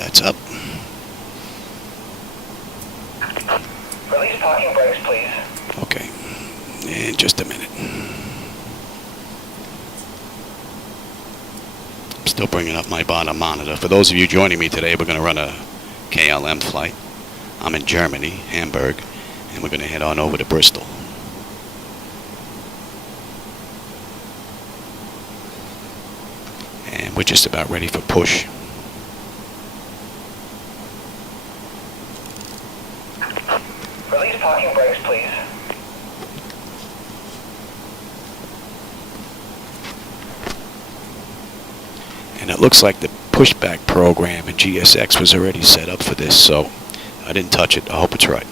that's up. Release parking brakes, please. Okay, in just a minute. I'm still bringing up my bottom monitor. For those of you joining me today, we're going to run a KLM flight. I'm in Germany, Hamburg, and we're going to head on over to Bristol. And we're just about ready for push. Release parking brakes, please. And it looks like the pushback program in GSX was already set up for this, so I didn't touch it. I hope it's right.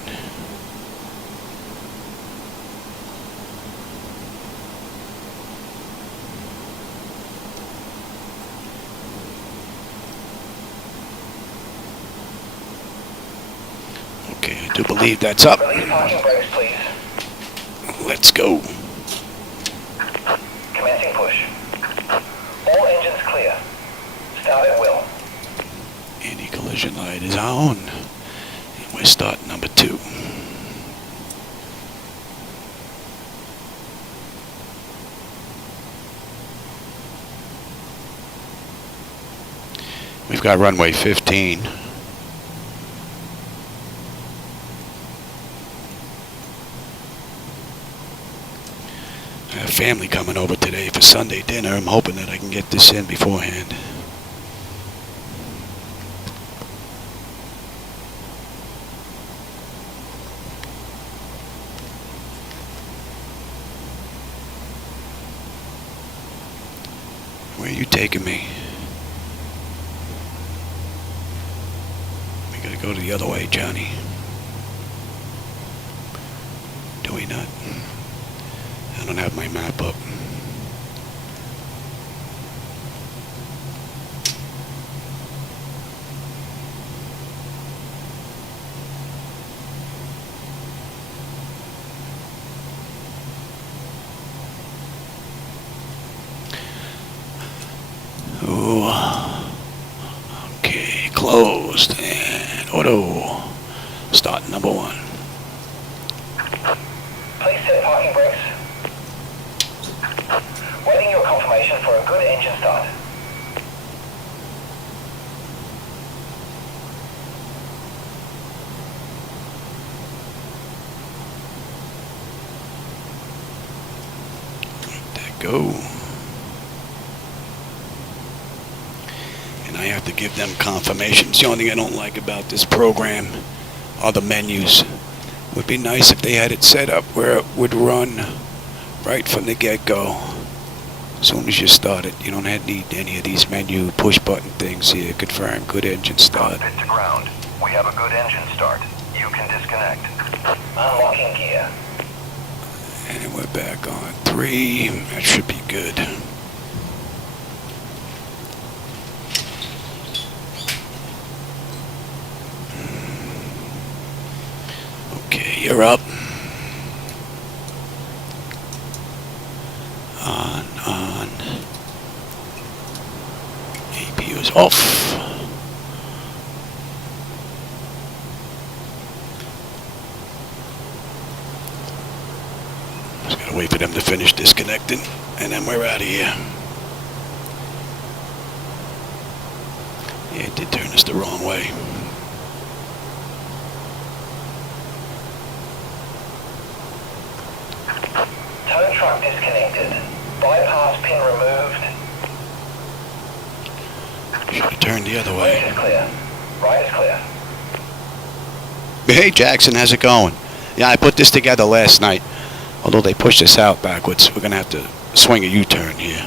Okay, I do believe that's up. Release parking brakes, please. Let's go. Commencing push. All engines clear. Start at will. Anti-collision light is on. And we're starting number 2. We've got runway 15. I have family coming over today for Sunday dinner. I'm hoping that I can get this in beforehand. Where are you taking me? We gotta go the other way, Johnny. Do we not? I don't have my map up. Oh, okay, closed and auto. Start number 1. Please set parking brakes. Waiting your confirmation for a good engine start. Let that go. And I have to give them confirmations. The only thing I don't like about this program are the menus. Would be nice if they had it set up where it would run right from the get-go. As soon as you start it, you don't need any of these menu push button things here. Confirm good engine start. Cockpit to ground. We have a good engine start. You can disconnect. Unlocking gear. And we're back on 3. That should be good. Okay, you're up. On. APU is off. Just gotta wait for them to finish disconnecting, and then we're out of here. Yeah, it did turn us the wrong way. Tow truck disconnected. Bypass pin removed. Should have turned the other Right way. is clear. Right is clear. Hey Jackson, how's it going? Yeah, I put this together last night. Although they pushed us out backwards, we're gonna have to swing a U-turn here.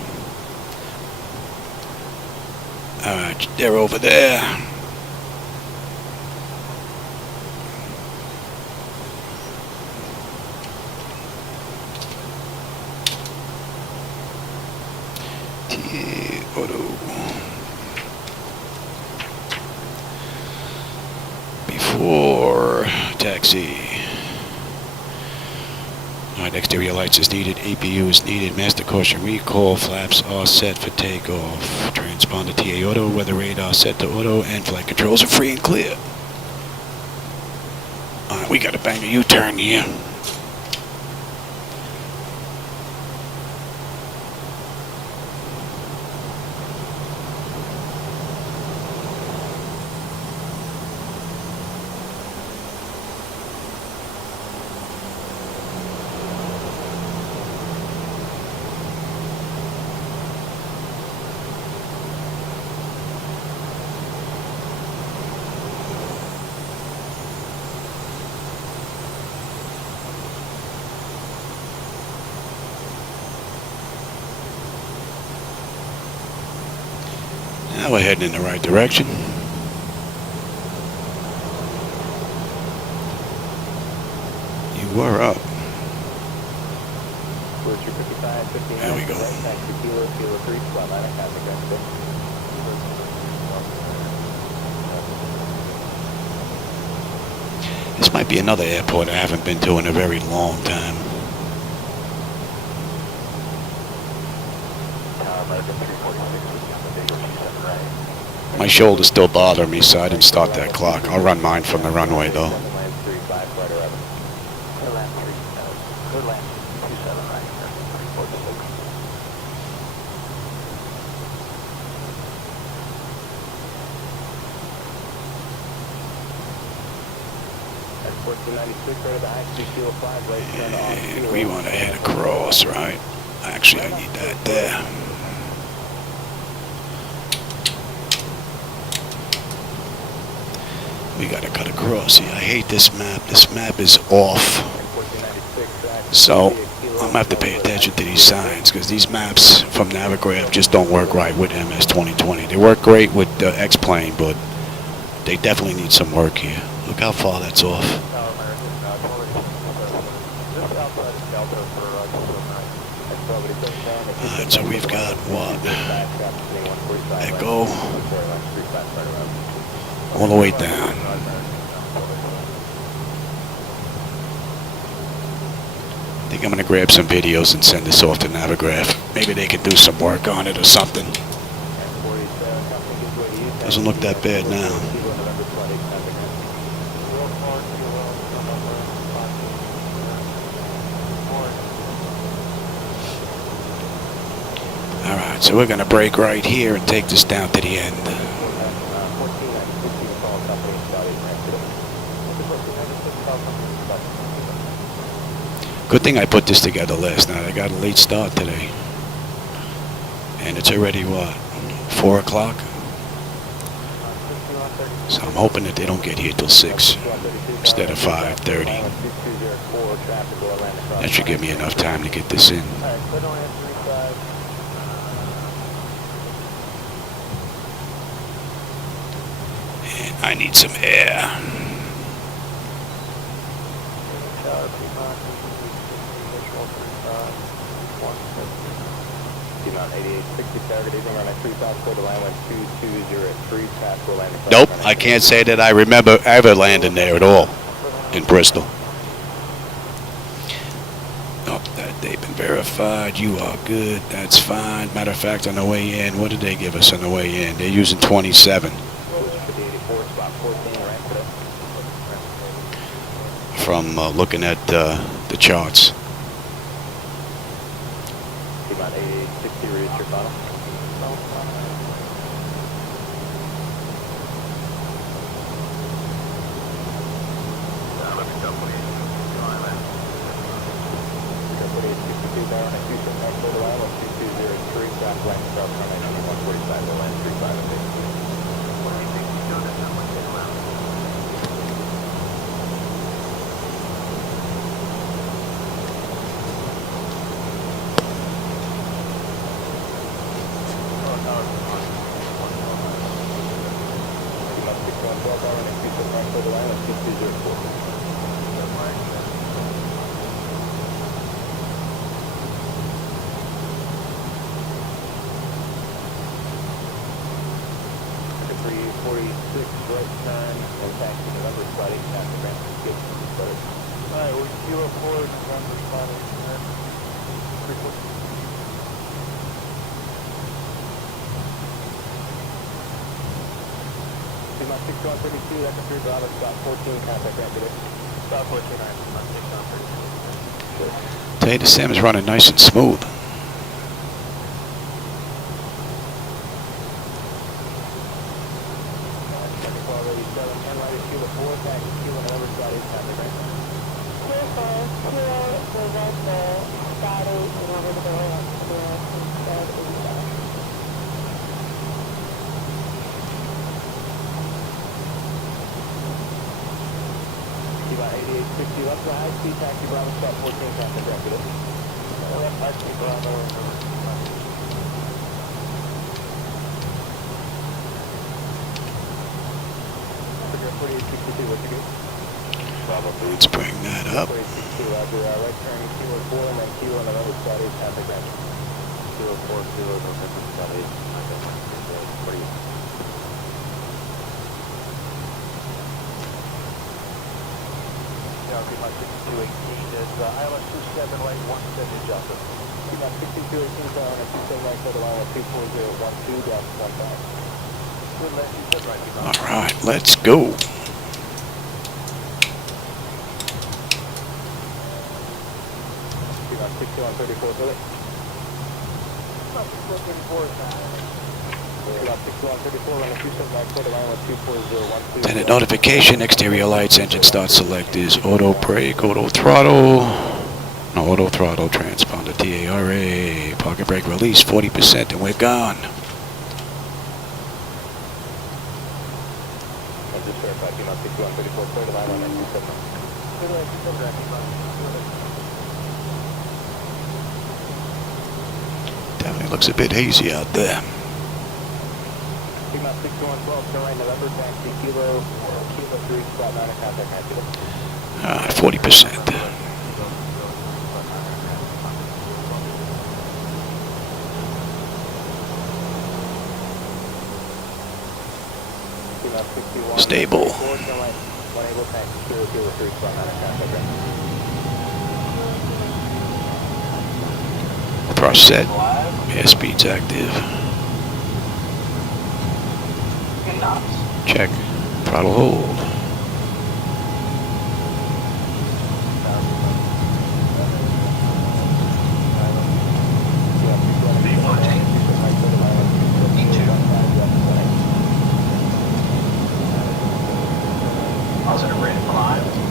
Alright, they're over there. Auto. Before taxi. Alright, exterior lights is needed, APU is needed, master caution recall, flaps are set for takeoff, transponder TA auto, weather radar set to auto, and flight controls are free and clear. Alright, we gotta bang a U-turn here. Now we're heading in the right direction. You were up. There we go. This might be another airport I haven't been to in a very long time. My shoulder's still bothering me, so I didn't start that clock. I'll run mine from the runway, though. And we want to head across, right? Actually, I need that there. We gotta cut across here. I hate this map. This map is off. So I'm gonna have to pay attention to these signs because these maps from Navigraph just don't work right with MS 2020. They work great with X-Plane, but they definitely need some work here. Look how far that's off. Alright, so we've got what? Echo. All the way down. I think I'm going to grab some videos and send this off to Navigraph. Maybe they can do some work on it or something. Doesn't look that bad now. Alright, so we're going to break right here and take this down to the end. Good thing I put this together last night. I got a late start today. And it's already, what, 4 o'clock? So I'm hoping that they don't get here till 6 instead of 5:30. That should give me enough time to get this in. And I need some air. Nope, I can't say that I remember ever landing there at all in Bristol. Oh, they've been verified. You are good. That's fine. Matter of fact, on the way in, what did they give us on the way in? They're using 27. From looking at the charts. Alright, we're Kilo 4 November spotted. My 6132, that's a 3 Bravo, stop 14, contact active. Stop 14, alright, my 6132. Tell you, the sim is running nice and smooth. About 8860, left to high speed taxi Bravo, stop 14, contact active. Left high speed Bravo, figure 4862, what's your good? Bravo, Let's bring that up. 4862, Roger, right turn, Kilo 4, and then Kilo November spot 8, contact active. Kilo 4, Kilo November spot 8, contact active. My 6218 is Island 27 right 170 Joseph. My 6218 is on a 27 right code line 24012-15. Good left, you said right. All right, let's go. My 6134, Billy. My 6134 is about 6134 on a 27 right code line 24012. Lieutenant notification, exterior lights, engine start select is auto brake, auto throttle. No, auto throttle, transponder, TARA, pocket brake release, 40%, and we're gone. I'll just verify, my 6134 code line on 270. Definitely looks a bit hazy out there. Sigma 6112, turn right November, taxi Kilo 3, spot 9, contact active. 40%. Sigma 61, Stable. turn right, 1 able, taxi Kilo 3, spot 9, contact active. Thrust set. Airspeed's active. Check. Throttle hold.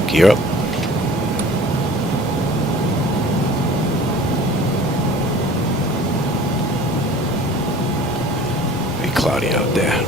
Gear up. Very cloudy out there.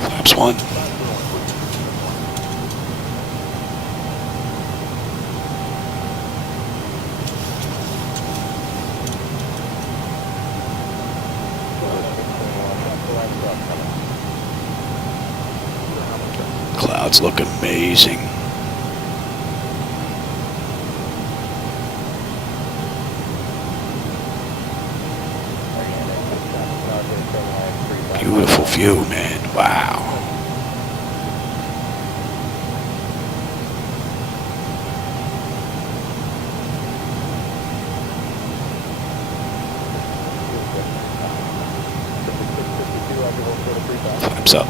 Flaps 1. Clouds look amazing. Beautiful view, man. Wow. Flaps up.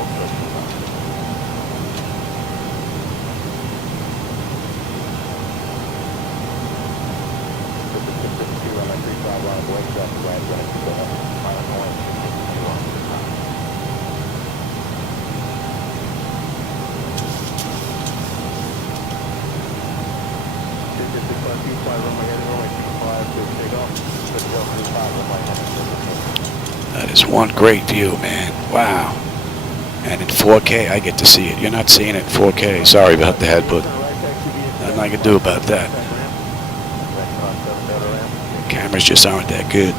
Fly runway heading runway 25 to take off. That is one great view, man. Wow. And in 4K, I get to see it. You're not seeing it in 4K. Sorry about that, but nothing I can do about that. Cameras just aren't that good.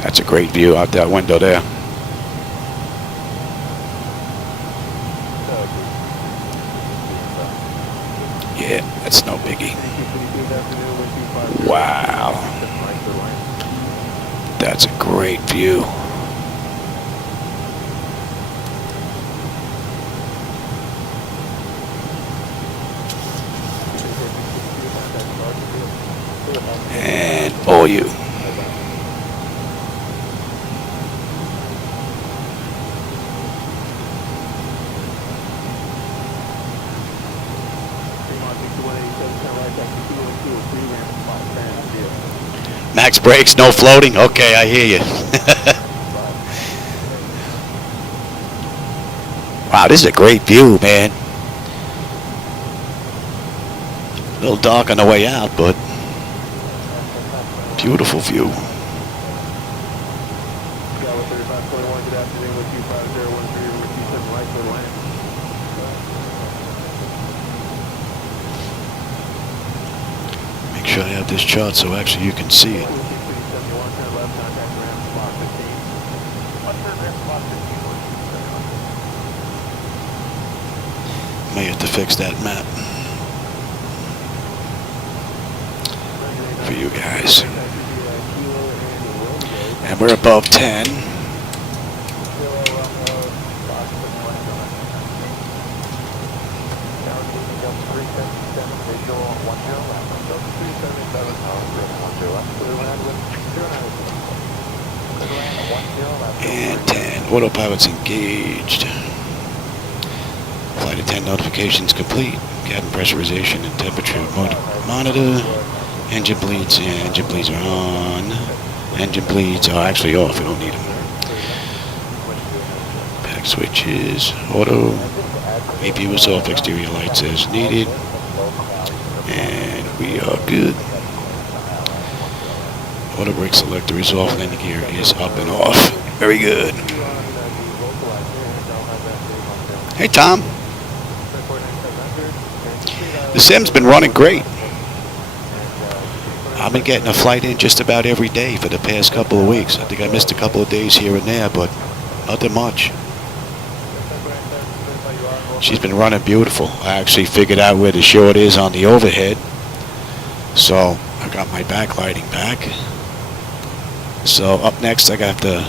That's a great view out that window there. Yeah, that's no biggie. Wow. That's a great view. And oh, you. Max brakes, no floating. Okay, I hear you. Wow, this is a great view, man. A little dark on the way out, but beautiful view. Make sure I have this chart so actually you can see it. May have to fix that map for you guys. And we're above 10. And 10. Autopilot's engaged. Flight attendant notifications complete. Cabin pressurization and temperature monitor. Engine bleeds. Yeah, engine bleeds are on. Engine bleeds are actually off. We don't need them. Pack switches. Auto. APU is off. Exterior lights as needed. And we are good. Auto brake selector is off. Landing gear is up and off. Very good. Hey, Tom. The sim's been running great. I've been getting a flight in just about every day for the past couple of weeks. I think I missed a couple of days here and there, but nothing much. She's been running beautiful. I actually figured out where the short is on the overhead. So I got my backlighting back. So up next I got to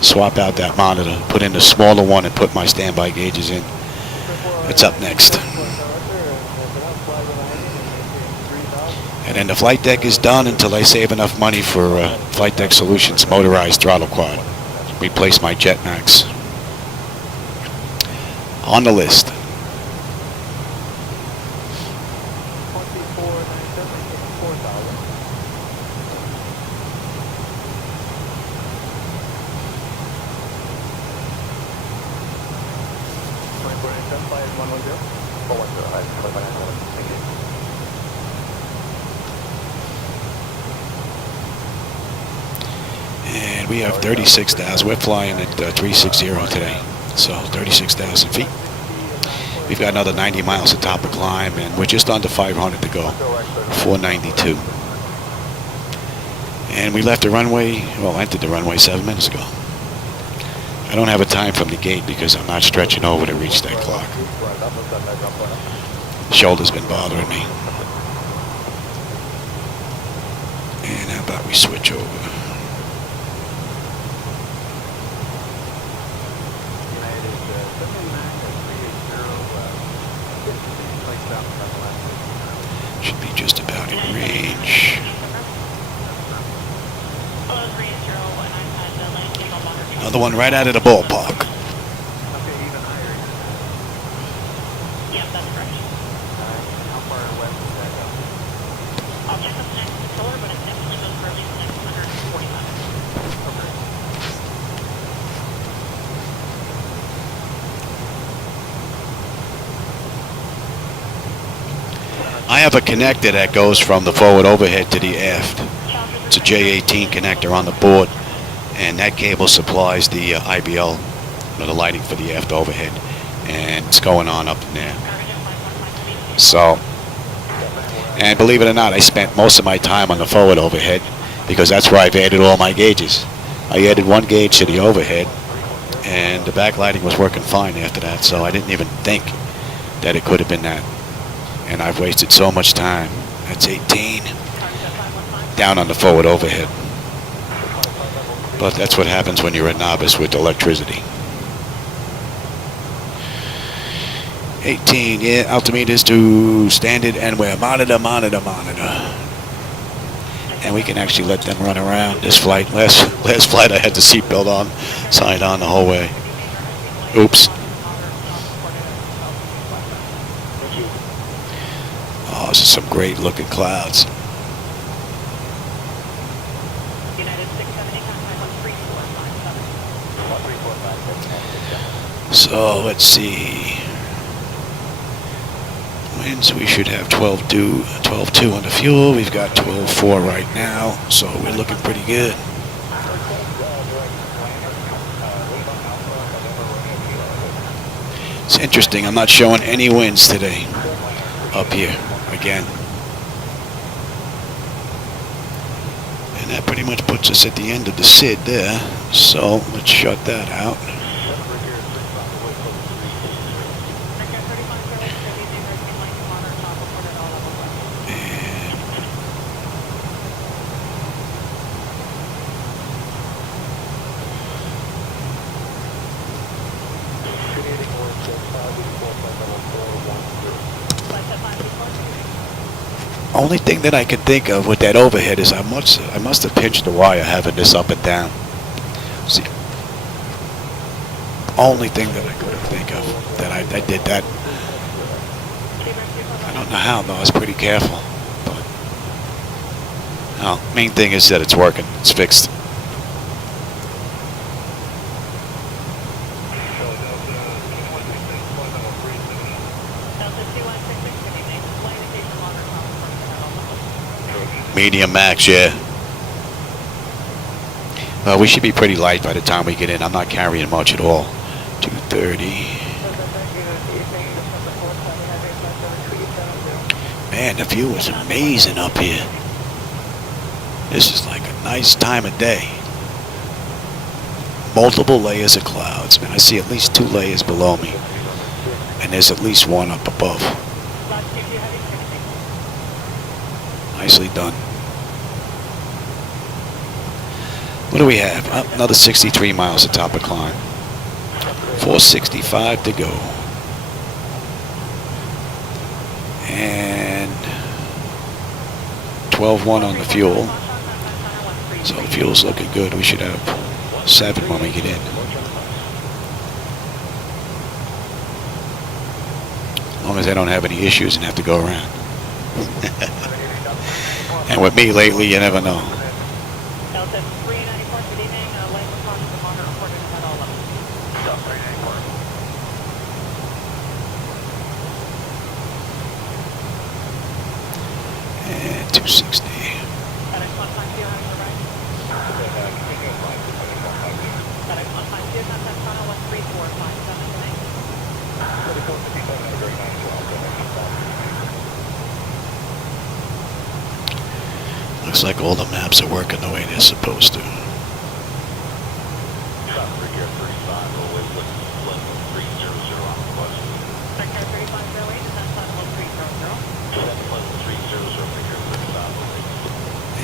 swap out that monitor, put in the smaller one and put my standby gauges in. That's up next. And then the flight deck is done until I save enough money for Flight Deck Solutions motorized throttle quad. Replace my Jetmax. On the list. And we have 36,000. We're flying at 360 today, so 36,000 feet. We've got another 90 miles of top of climb, and we're just under 500 to go, 492. And we left the runway, well, entered the runway 7 minutes ago. I don't have a time from the gate because I'm not stretching over to reach that clock. Shoulder's been bothering me. And how about we switch over? Should be just about in range. Another one right out of the ballpark. Yep, that's correct. I'll check the I have a connector that goes from the forward overhead to the aft. It's a J18 connector on the board, and that cable supplies the IBL, the lighting for the aft overhead, and it's going on up in there. So, and believe it or not, I spent most of my time on the forward overhead because that's where I've added all my gauges. I added one gauge to the overhead, and the backlighting was working fine after that, so I didn't even think that it could have been that. And I've wasted so much time. That's 18 down on the forward overhead. But that's what happens when you're a novice with electricity. 18, yeah, altimeters to standard, and we're monitor. And we can actually let them run around this flight. Last flight I had the seatbelt on, side on the whole way. Oops. Oh, this is some great looking clouds. So let's see. Winds, we should have 12.2 on the fuel. We've got 12.4 right now, so we're looking pretty good. It's interesting, I'm not showing any winds today up here again. And that pretty much puts us at the end of the SID there, so let's shut that out. Only thing that I can think of with that overhead is I must have pinched the wire having this up and down. See, only thing that I could think of that I did that. I don't know how though. I was pretty careful. But no, main thing is that it's working. It's fixed. Medium max, yeah. Well, we should be pretty light by the time we get in. I'm not carrying much at all. 230. Man, the view is amazing up here. This is like a nice time of day. Multiple layers of clouds. Man, I see at least 2 layers below me. And there's at least 1 up above. Nicely done. What do we have? Another 63 miles to top of climb. 465 to go. And 12.1 on the fuel. So the fuel's looking good. We should have 7 when we get in. As long as I don't have any issues and have to go around. And with me lately, you never know. And 260. Looks like all the maps are working the way they're supposed to.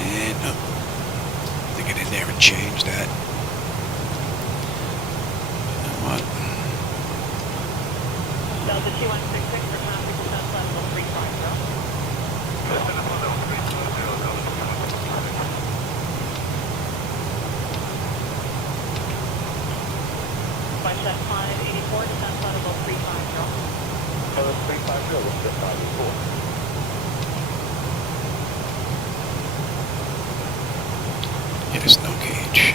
And to get in there and change that. You know what? Delta 2166 for traffic descent level 350. Flight check climb 84, descent level 350. 350, let's get 94. It is no gauge.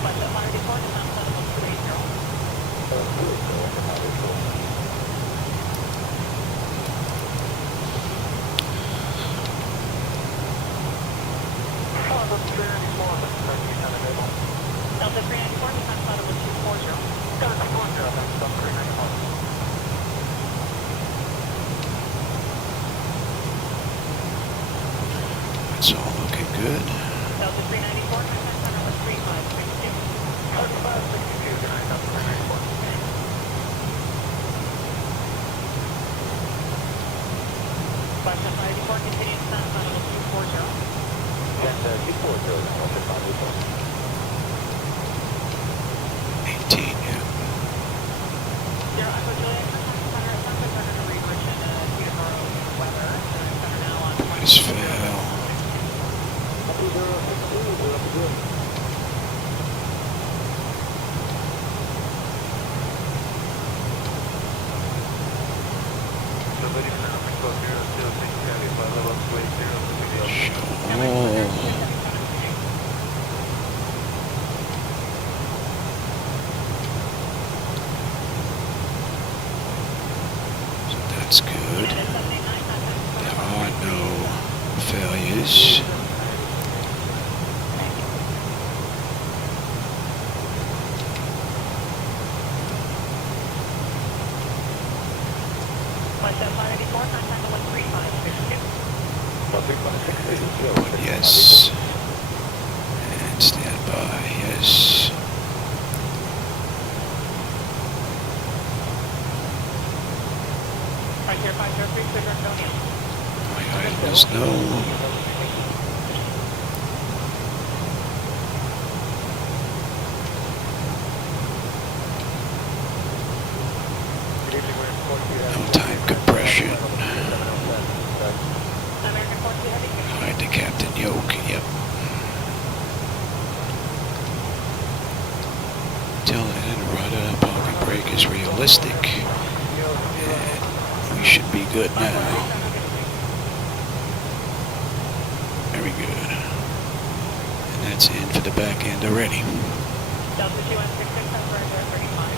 Flight check 184, descent level 280. That's all looking good. Delta 394, contact center was 3562. 3562, good night, Delta 394. Flight 584, continuing descent on level 240. And 240, Delta 584. 18, yeah. Zero Echo Juliet, contact center at sunset, we're going to reroute in Peterborough weather. Center now on Nice fail. 2062, So that's good. There are no failures. Flight 584, contact level 3562. Yes. And stand by. Yes. Frontier 503, clear Antonio. My item is no. No time compression. American 42 Heavy. Hide the Captain Yoke. Yep. Till then, rudder parking brake is realistic. And we should be good now. Very good. And that's in for the back end already. Delta 2166, that's right there, 35.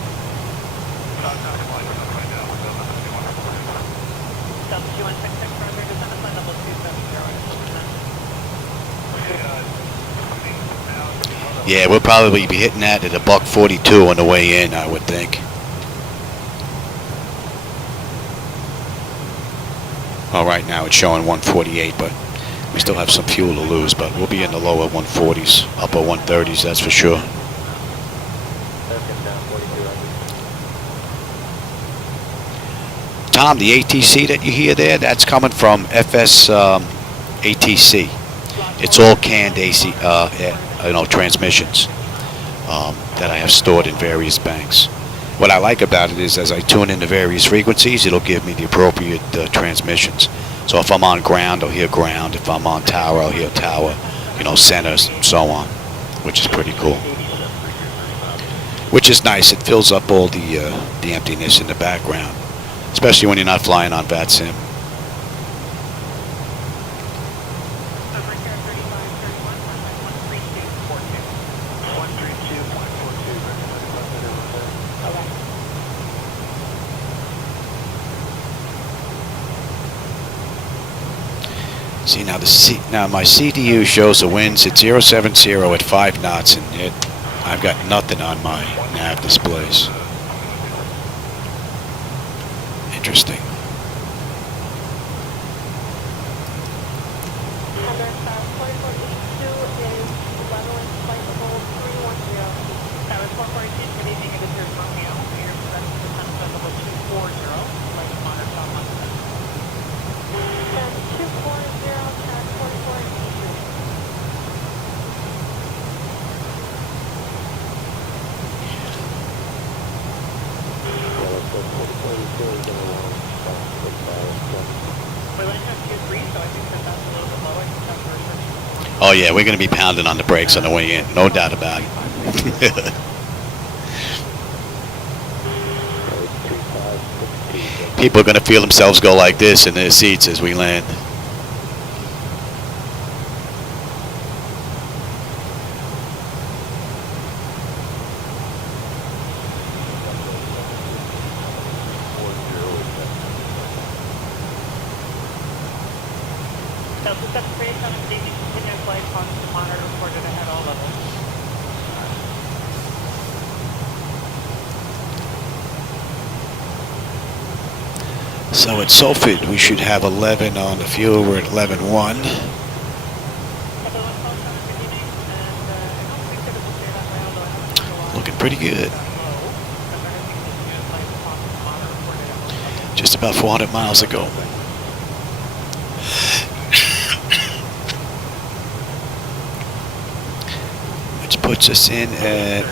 Delta 2166, further descent upon level 270 Yeah, we'll probably be hitting that at $142 on the way in, I would think. Well, right now it's showing 148, but we still have some fuel to lose, but we'll be in the lower 140s, upper 130s, that's for sure. Tom, the ATC that you hear there, that's coming from FS ATC. It's all canned AC, transmissions that I have stored in various banks. What I like about it is as I tune in the various frequencies, it'll give me the appropriate transmissions. So if I'm on ground, I'll hear ground. If I'm on tower, I'll hear tower, centers, and so on, which is pretty cool. Which is nice. It fills up all the emptiness in the background, especially when you're not flying on VATSIM. See now my CDU shows the winds at 070 at 5 knots, and I've got nothing on my nav displays. Interesting. Oh yeah, we're going to be pounding on the brakes on the way in, no doubt about it. People are going to feel themselves go like this in their seats as we land. Delta 737, Daisy, continuous flight, positive monitor reported ahead all levels. So at Salford, we should have 11 on the fuel. We're at 11.1. pretty good. Just about 400 miles ago. Which puts us in at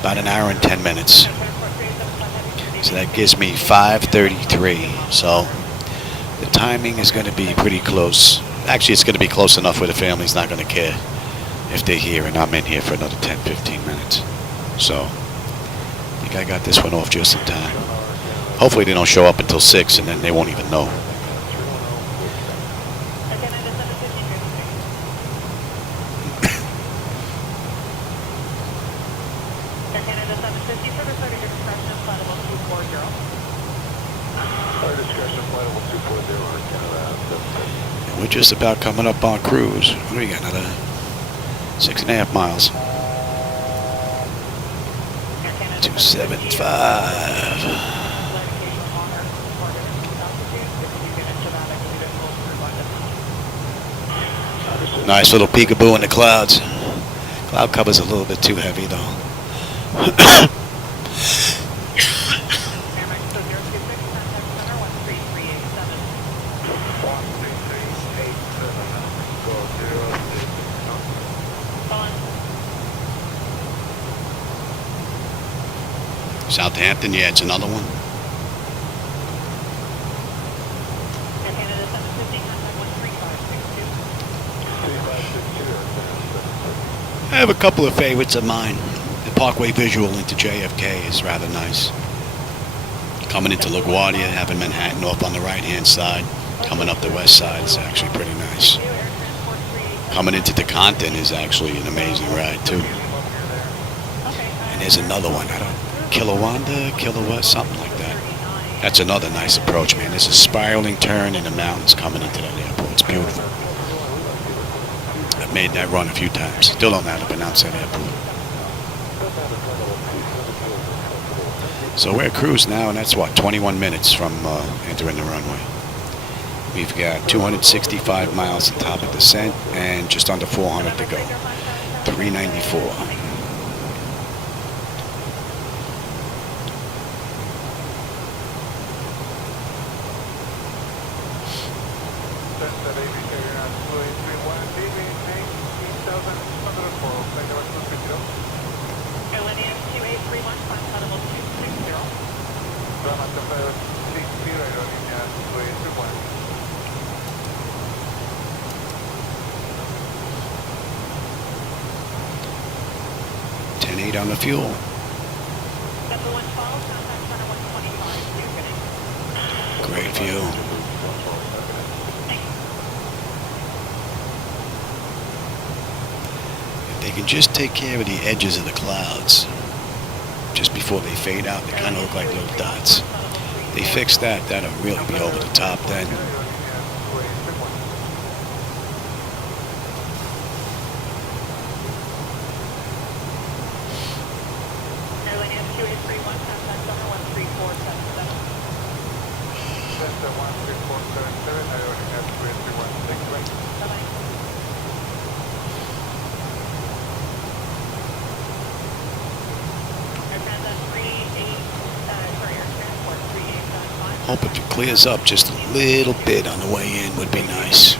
about an hour and 10 minutes. So that gives me 5:33. So the timing is going to be pretty close. Actually, it's going to be close enough where the family's not going to care if they're here and I'm in here for another 10, 15 minutes. So I think I got this one off just in time. Hopefully they don't show up until 6 and then they won't even know. And we're just about coming up on cruise. What do we got, another 6.5 miles. 275. Nice little peekaboo in the clouds. Cloud cover's a little bit too heavy though. Southampton, yeah, it's another one. I have a couple of favorites of mine. The Parkway visual into JFK is rather nice. Coming into LaGuardia, having Manhattan off on the right-hand side. Coming up the west side is actually pretty nice. Coming into the Compton is actually an amazing ride, too. And there's another one. I don't Kilowatt, something like that. That's another nice approach, man. There's a spiraling turn in the mountains coming into that airport. It's beautiful. I've made that run a few times. Still don't know how to pronounce that airport. So we're at cruise now, and that's what, 21 minutes from entering the runway. We've got 265 miles at top of descent and just under 400 to go. 394. On the fuel. Great view. If they can just take care of the edges of the clouds just before they fade out, they kind of look like little dots. They fix that, that'll really be over the top then. Hope if it clears up just a little bit on the way in would be nice.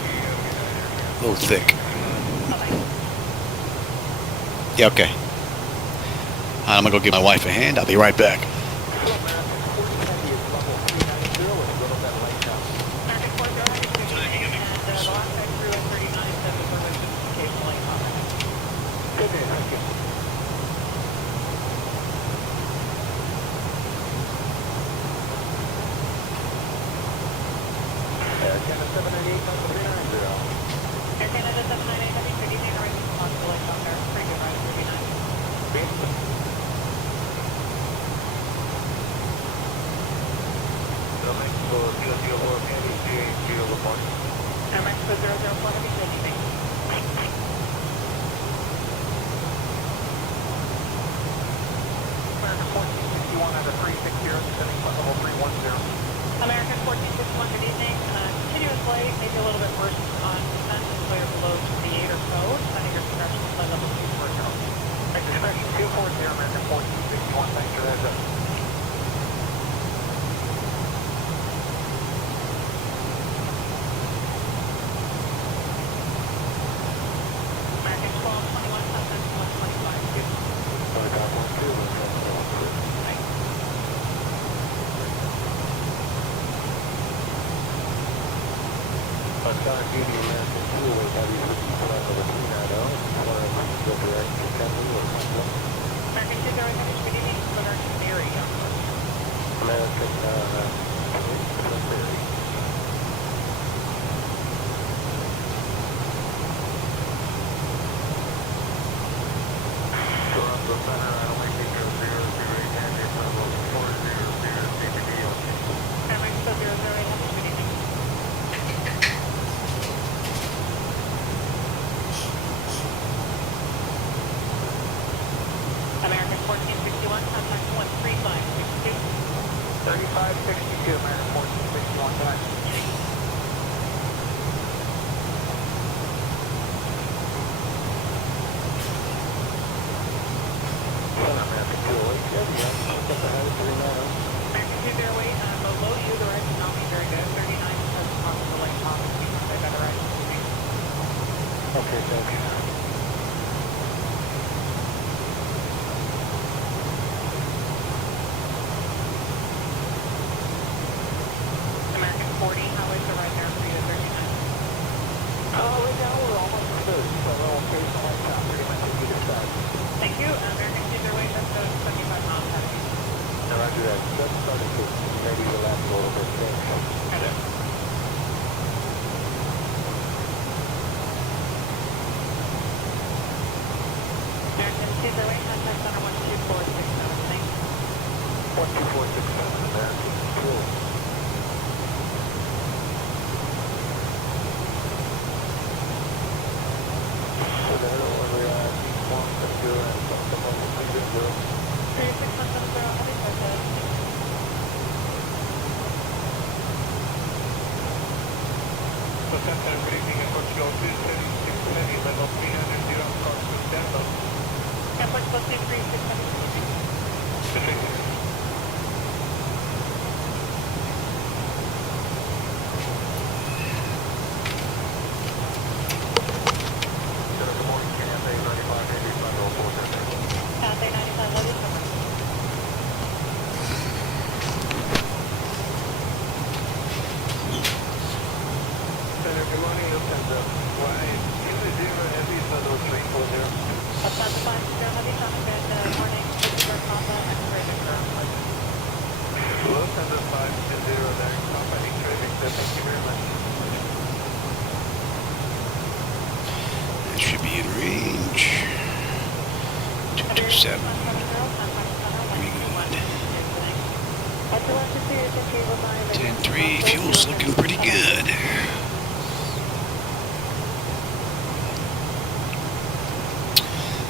A little thick. Yeah, okay. I'm gonna go give my wife a hand. I'll be right back. American 1461, good evening. Continuous light, maybe a little bit worse on descent, so you're below 28 or so, depending your direction flight level 240. Dark Beauty American Fuel Heavy 57 over 390. Or go direct to Kennedy or something. American 20 Heavy, good evening. American Mary. American, Mary. Toronto Center, Runway 008 and your level 400 CPD on American 008 Heavy, good evening. American 1461, contact 13562. 3562, American 1461, back. American 208, Chevy, up ahead of 390. American 208, below you, the right is not be very good. 39 has possible lane top, speed by better right. Okay, thank you. American 40, highways are right there for you at 39. Right now we're almost to 30, so we're on pace on my top, pretty much on either side. Thank you. American 208, that's 75 miles out of you. Now roger that. Just started to maybe relax a little bit. Thanks. Hello. American 208, contact center 12467, thanks. 12467, American Fuel. So there we are, each one, and something on the 300. 36170, heavy, perfect. So center, good evening, approach low 236 heavy, level 300, cross to stand up. Airport close to 3670. Good morning, Cathay 95 heavy, Federal 410. Cathay 95 levy, summer. Center, good morning, Lufthansa. Why, you 0 heavy, Federal 340. Lufthansa 50 heavy, traffic good morning. Pittsburgh, Papa, X-ray, Victor. Lufthansa 520 there, Papa X-ray Victor, thank you very much. That should be in range. 227. Very good. 10-3. Fuel's looking pretty good.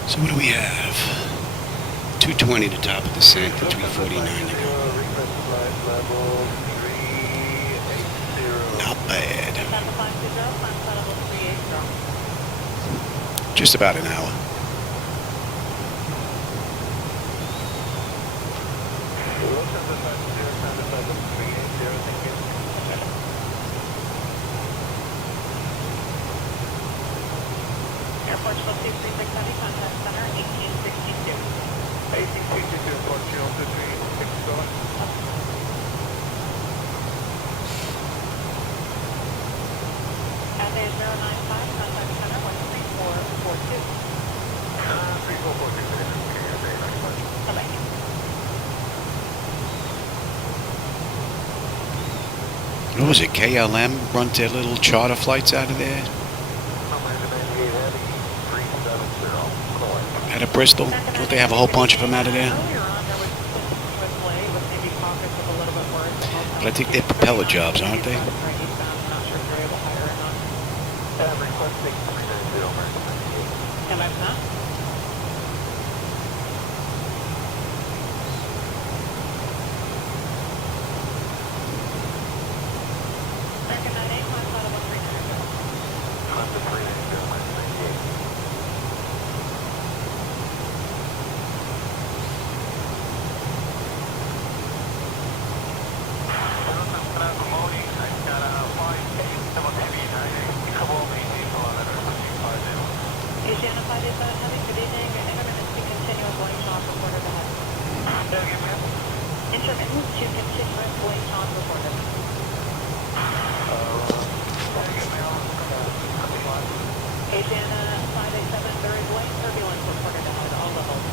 So what do we have? 220 to top of descent and 349 to go. Not bad. Just about an hour. Airport 123 contact center 1862. 1862, Port 023, go on. Cathay 095, contact center 13442. 3442, Cathay 95. Bye-bye. What was it? KLM run their little charter flights out of there? Out of Bristol? Don't they have a whole bunch of them out of there? Earlier on, there was Swiftway with maybe pockets of a little bit worse. But I think they're propeller jobs, aren't they? I'm not sure if they're able to hire or not. Requesting 390, American 98. Am I not? American 98, flies out of 139. Honda 390, American 98. Asiana 587 Heavy, good evening. Intermittent to continuous lane talk reported ahead. Intermittent to continuous lane talk reported. Asiana 587, there is light turbulence reported at all levels.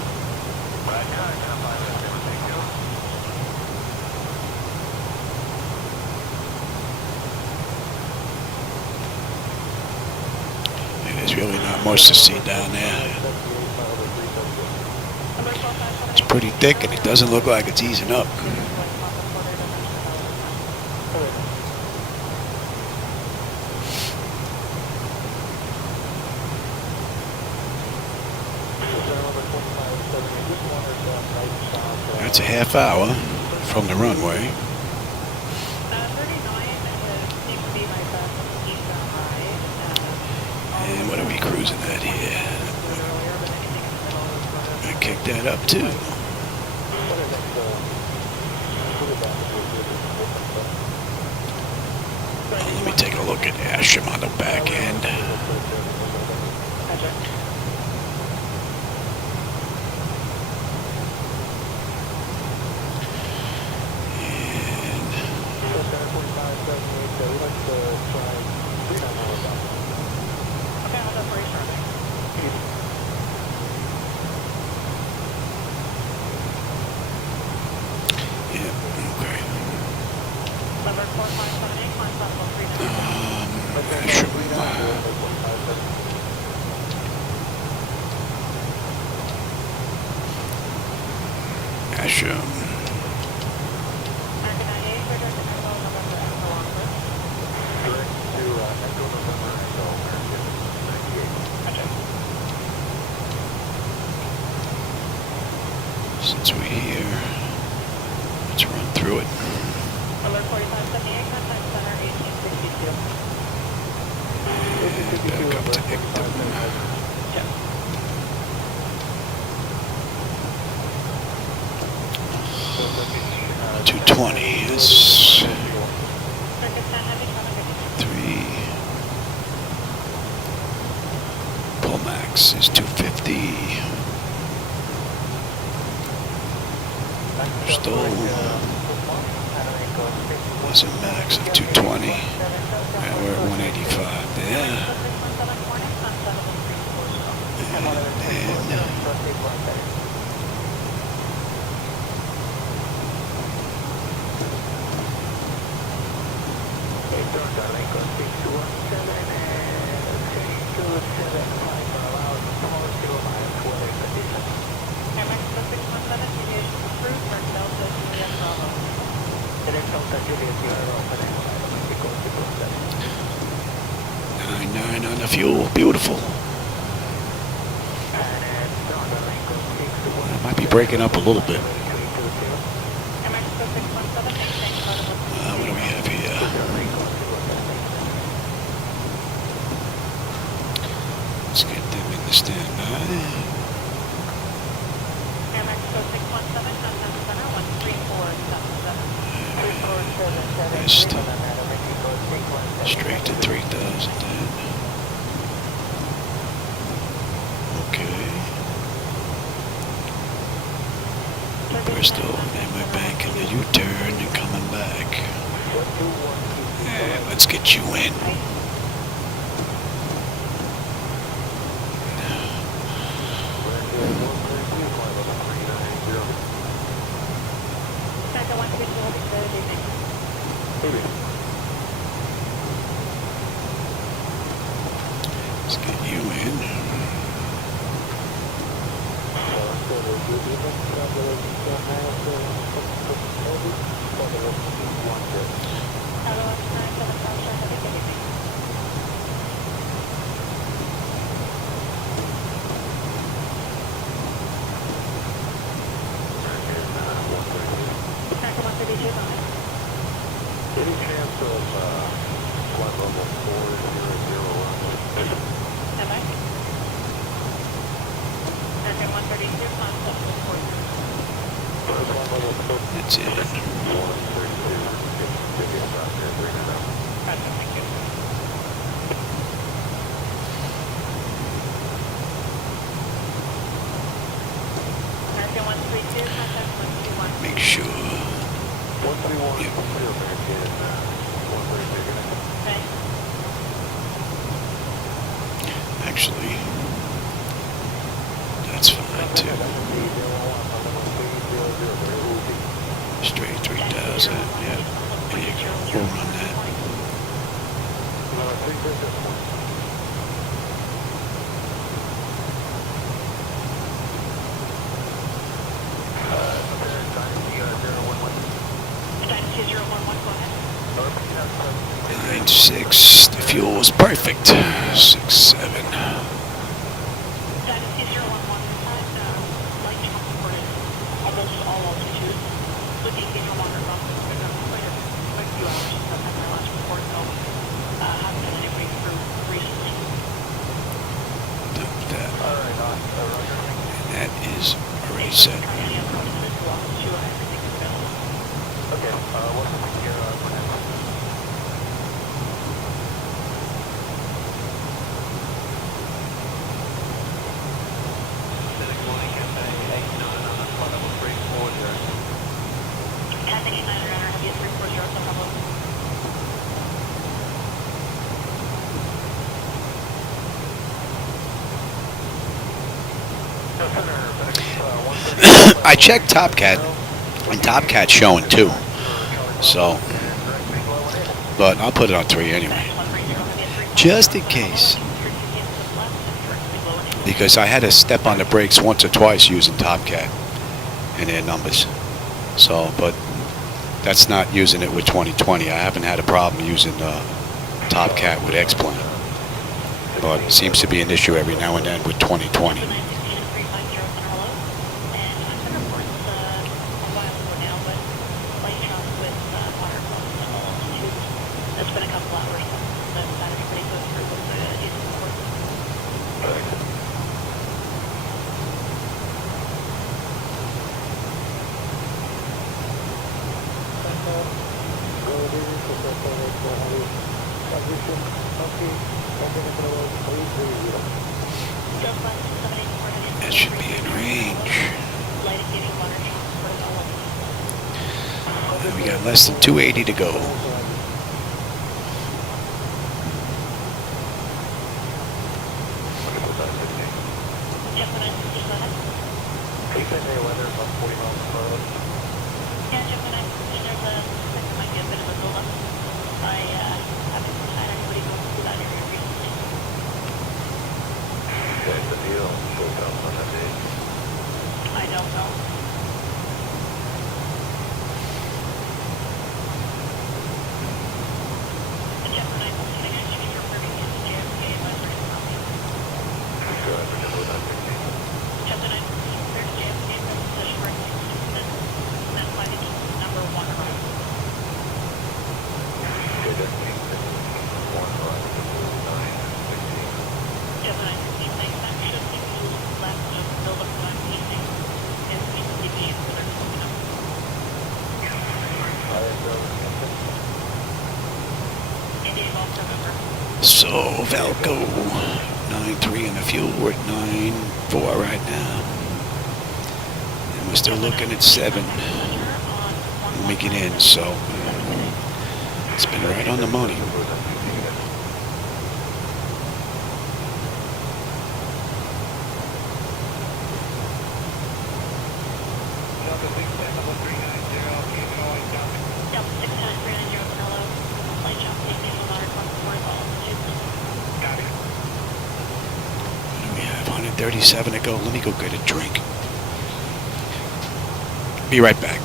There's really not much to see down there. It's pretty thick and it doesn't look like it's easing up. That's a half hour from the runway. 39 seems to be my best eastbound ride. And what are we cruising at here? I kicked that up too. Let me take a look at Asham on the back end. Asham. Since we're here, let's run through it. Alert 4578, contact center 1862. Back up to Ictum. 220 is 3. Pull max is 250. Bristol was a max of 220. And we're at 185 there. And then nine on the fuel, beautiful. It might be breaking up a little bit. What do we have here? Let's get them in the standby. Rest. Straight to 3,000 then. Okay. Bristol, and we're banking the U-turn and coming back. And let's get you in. Let's get you in. Any chance of flight level 400? That's it. Make sure. Yep. actually. That's fine too. Straight 3,000. Yeah. There you go. We'll run that. Dynasty 011, go ahead. 9.6. The fuel was perfect. 6.7. Dynasty 011, we've had light transported almost all altitudes. Looking at your monitor off, it's been quite a few hours since I've had my last report, so haven't had any breakthrough recently. Dump that. And that is already Based on set. trying to approximate blocks to everything is available. Okay, what's the gear for now? Captain 89 Runner, have you 340, no problem. I checked Topcat, and Topcat's showing too. So, but I'll put it on 3 anyway, just in case. Because I had to step on the brakes once or twice using Topcat and their numbers. So, but that's not using it with 2020. I haven't had a problem using Topcat with X-Plane. But it seems to be an issue every now and then with 2020. It's been a couple hours since I've had everybody go through the decent report. That should be in range. And we got less than 280 to go. I don't know. So, Valco, 9.3 in the fuel, we're at 9.4 right now. And we're still looking at 7 when we get in, so it's been right on the money. We have 137 to go. Let me go get a drink. Be right back.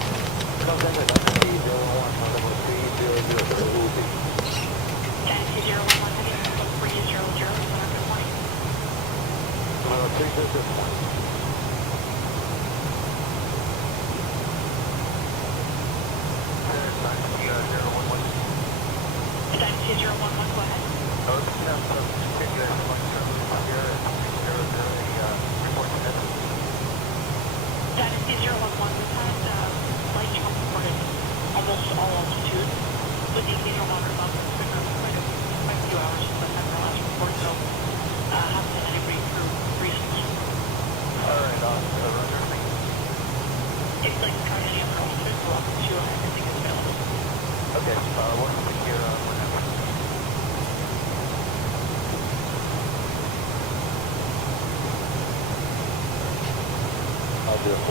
November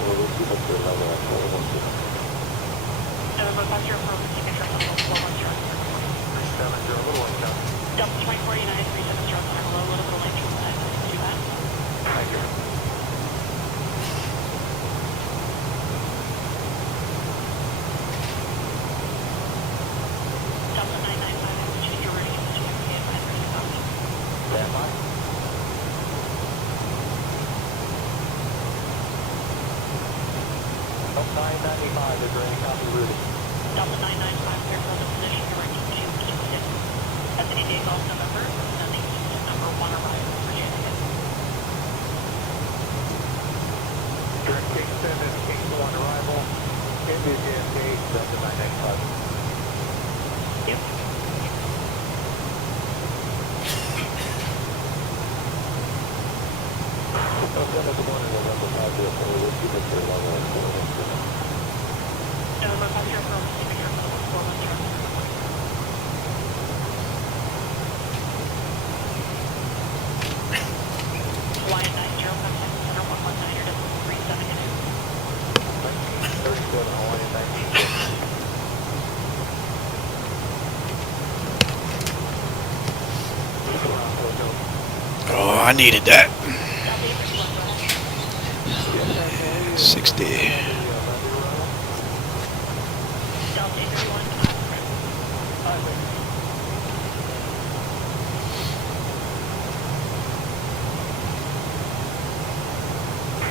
passenger from signature level 410. 370, little one down. Delta 24 United 370 center below, a little bit of lane to the side. Too bad. Roger. Delta 995 is change your reading to GMC advisory to copy. Stand by. Up 995, is there any copy routing? Delta 995, clear for the position directed to Kingston. That's India Golf November, sending Kingston number 1 arrival for Virginia. During Kingston and Kingston 1 arrival, EDDH, Delta 995. Yep. November November passenger from signature level 410. Hawaiian 90 contact center 119 or 372. 1937, Hawaiian 19. Oh, I needed that. Delta 831 go ahead. 60. Delta 831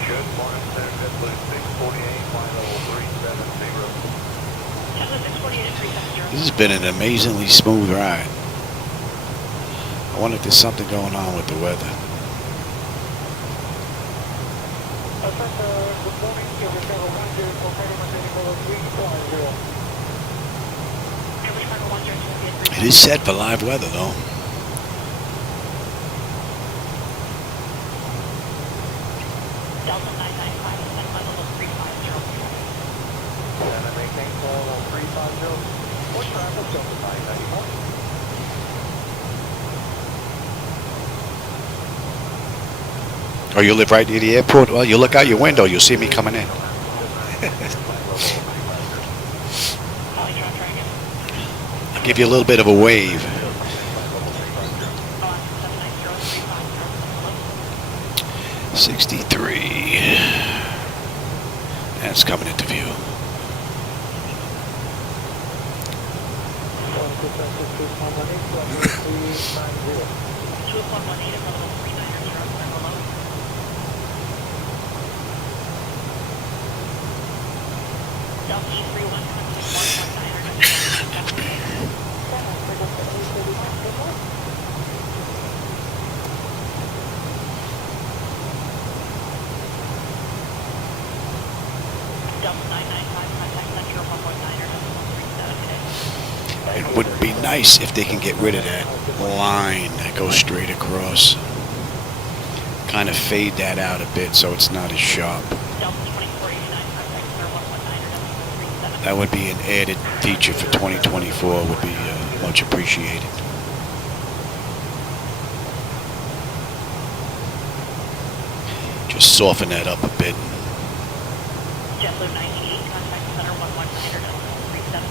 Good morning, Center, JetBlue 648, flight level 370. Delta 648 at 370. This has been an amazingly smooth ride. I wonder if there's something going on with the weather. Good morning, Silver 1 for Carter Martini 350. Average cargo 102 It is set for live weather, though. Delta 995 is set level of 350. And I maintain flight level 350. What traffic, Delta 995? Oh, you live right near the airport? Well, you look out your window, you'll see me coming in. I'll give you a little bit of a wave. 63. That's coming into view. It would be nice if they can get rid of that line that goes straight across. Kind of fade that out a bit so it's not as sharp. That would be an added feature for 2024, would be much appreciated. Just soften that up a bit. JetBlue 98, contact center 119 or 37.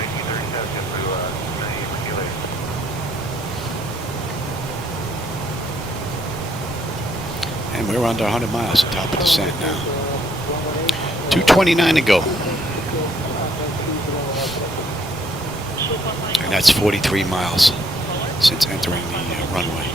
1937, JetBlue 98 for QA. And we're under 100 miles at top of descent now. 229 to go. And that's 43 miles since entering the runway.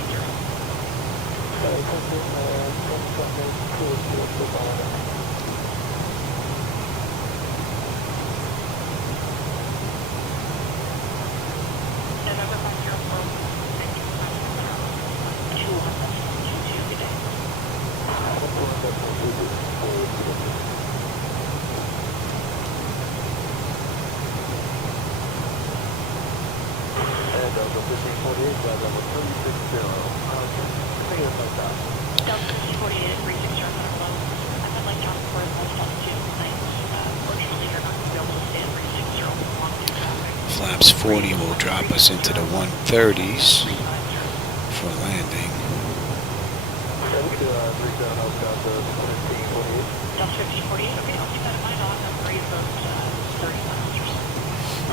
Flaps 40 will drop us into the 130s for landing. Delta 1548, okay, I'll keep that in mind. I'll have that raise those 30 passengers.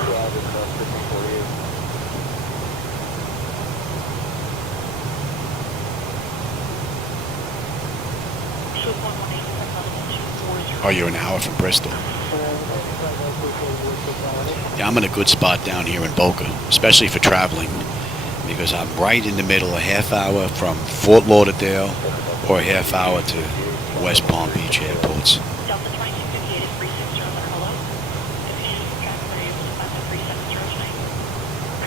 Roger, 1548. Oh, you're an hour from Bristol. Yeah, I'm in a good spot down here in Boca, especially for traveling, because I'm right in the middle, a half hour from Fort Lauderdale or a half hour to West Palm Beach airports. Delta 2258 is 36 Roger, hello. If you use the traffic, are you able to find the 37 tonight?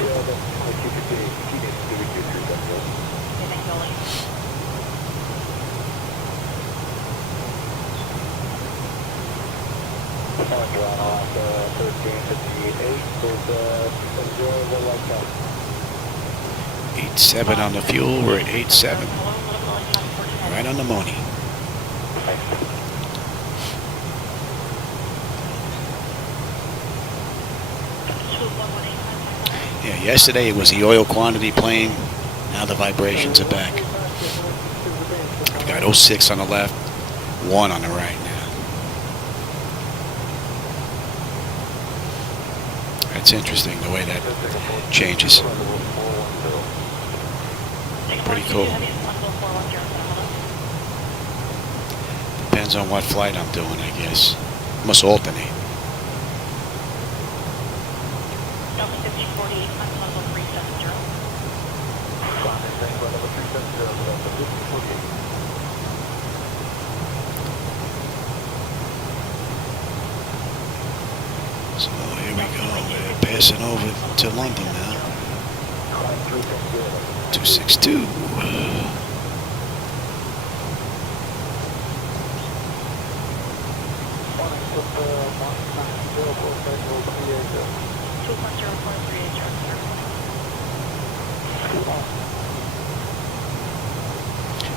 Yeah, that's 2258. He needs to be 23, that's good. Okay, thank you, Ollie. Roger, on off 1358. There's 0 like that. 8.7 on the fuel, we're at 8.7. Right on the money. Yeah, yesterday it was the oil quantity playing. Now the vibrations are back. I've got 06 on the left, 1 on the right now. It's interesting the way that changes. Pretty cool. Depends on what flight I'm doing, I guess. Must alternate. Delta 1548, I'm level 370. Level 370, Delta 1548. So here we go. We're passing over to London now. 262.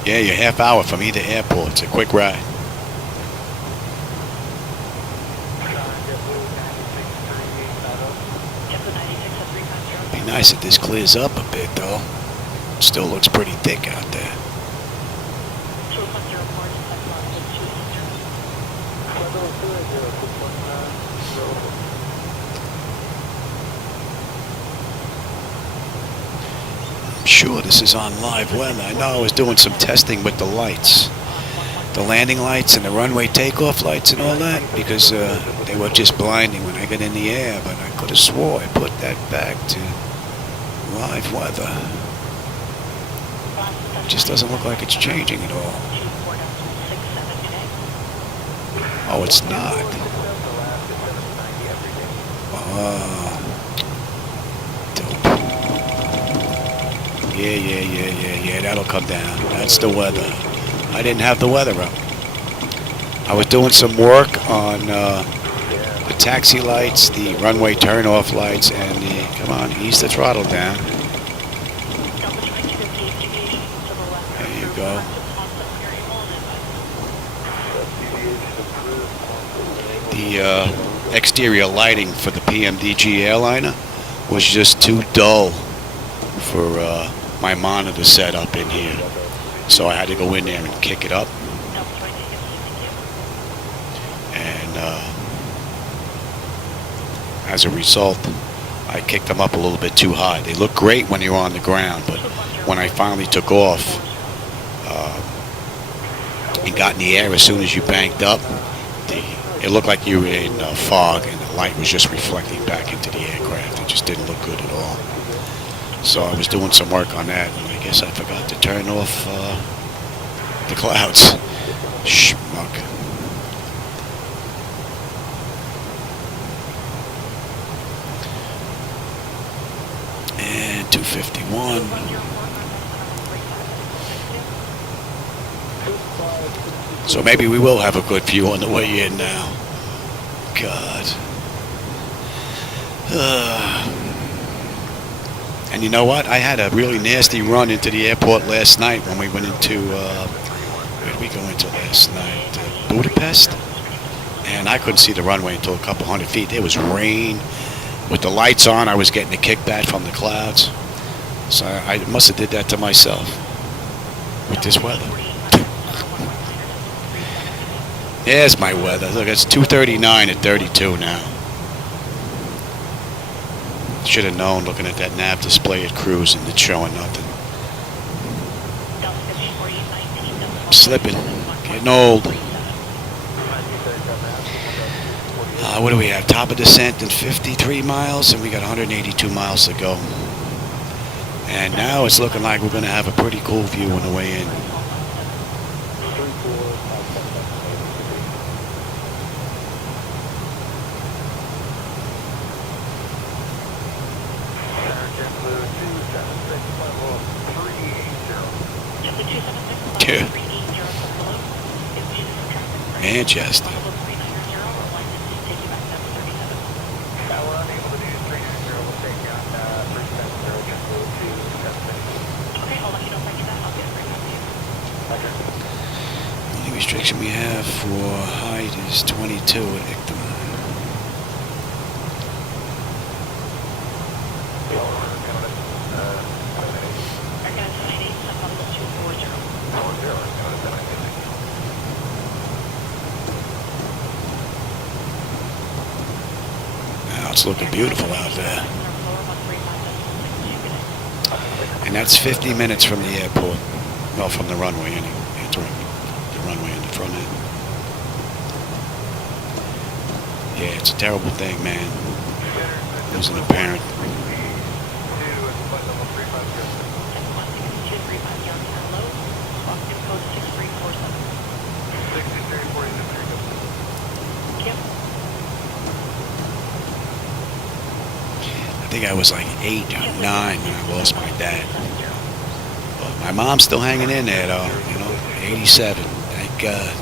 Yeah, you're half hour from either airport. It's a quick ride. Be nice if this clears up a bit, though. Still looks pretty thick out there. I'm sure this is on live weather. I know I was doing some testing with the lights. The landing lights and the runway takeoff lights and all that, because they were just blinding when I got in the air, but I could have swore I put that back to live weather. It just doesn't look like it's changing at all. Oh, it's not. Dope. Yeah, that'll come down. That's the weather. I didn't have the weather up. I was doing some work on the taxi lights, the runway turn-off lights, and the, come on, ease the throttle down. There you go. The exterior lighting for the PMDG airliner was just too dull for my monitor setup in here. So I had to go in there and kick it up. And as a result, I kicked them up a little bit too high. They look great when you're on the ground, but when I finally took off and got in the air, as soon as you banked up, it looked like you were in fog, and the light was just reflecting back into the aircraft. It just didn't look good at all. So I was doing some work on that, and I guess I forgot to turn off the clouds. Schmuck. And 251. So maybe we will have a good view on the way in now. God. And you know what? I had a really nasty run into the airport last night when we went into, where did we go into last night? Budapest? And I couldn't see the runway until a couple hundred feet. There was rain. With the lights on, I was getting a kickback from the clouds. So I must have did that to myself with this weather. There's my weather. Look, it's 2:39 at 32 now. Should have known looking at that nav display at cruise and it's showing nothing. I'm slipping. Getting old. What do we have? Top of descent in 53 miles, and we got 182 miles to go. And now it's looking like we're going to have a pretty cool view on the way in. Yeah. Manchester. The only restriction we have for height is 22 at Ictum. Now it's looking beautiful out there. And that's 50 minutes from the airport. Well, from the runway, entering the runway in the front end. Yeah, it's a terrible thing, man. Losing a parent. I think I was like 8 or 9 when I lost my dad. But my mom's still hanging in there, though. You know, 87. Thank God.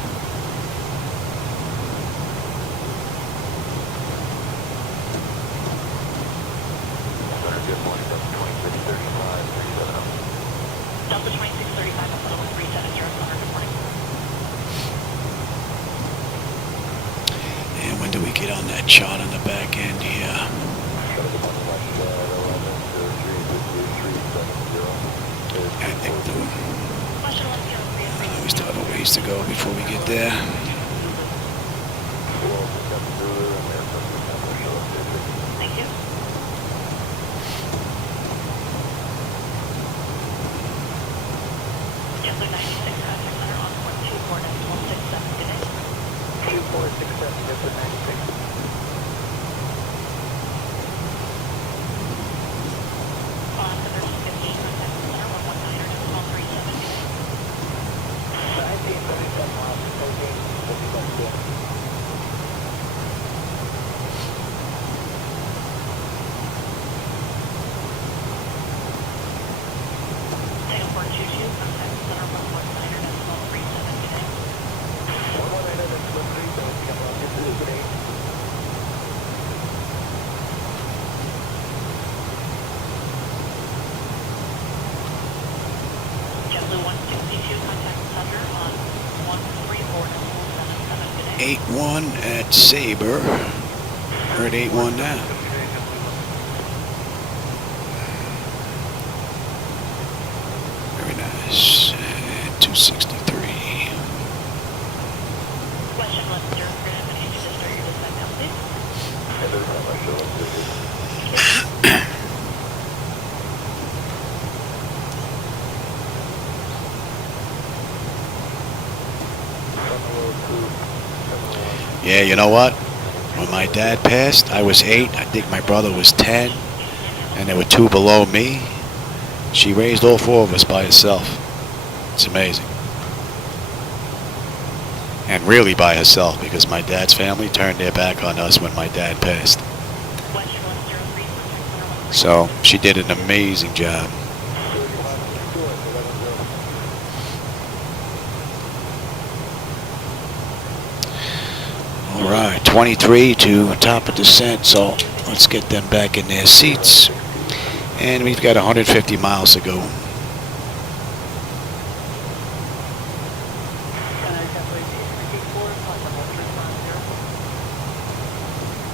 And when do we get on that chart on the back end here? I think we still have a ways to go before we get there. Thank you. Jetblue 96, contact center on 124, next 167, good day. 2467, Jetblue 96. On center 15, contact center 119, next 137, good day. 1937 miles, 14, 57. Singapore 22, contact center 119, next 137, good day. 119, next 137, come on, this is good day. JetBlue 162, contact center on 134, next 177, good day. 81 at Sabre. We're at 81 now. Very nice. And 263. Question 10, you're going to have an engine to start your descent now, please. Yeah, you know what? When my dad passed, I was 8. I think my brother was 10. And there were 2 below me. She raised all 4 of us by herself. It's amazing. And really by herself, because my dad's family turned their back on us when my dad passed. So she did an amazing job. All right, 23 to top of descent, so let's get them back in their seats. And we've got 150 miles to go.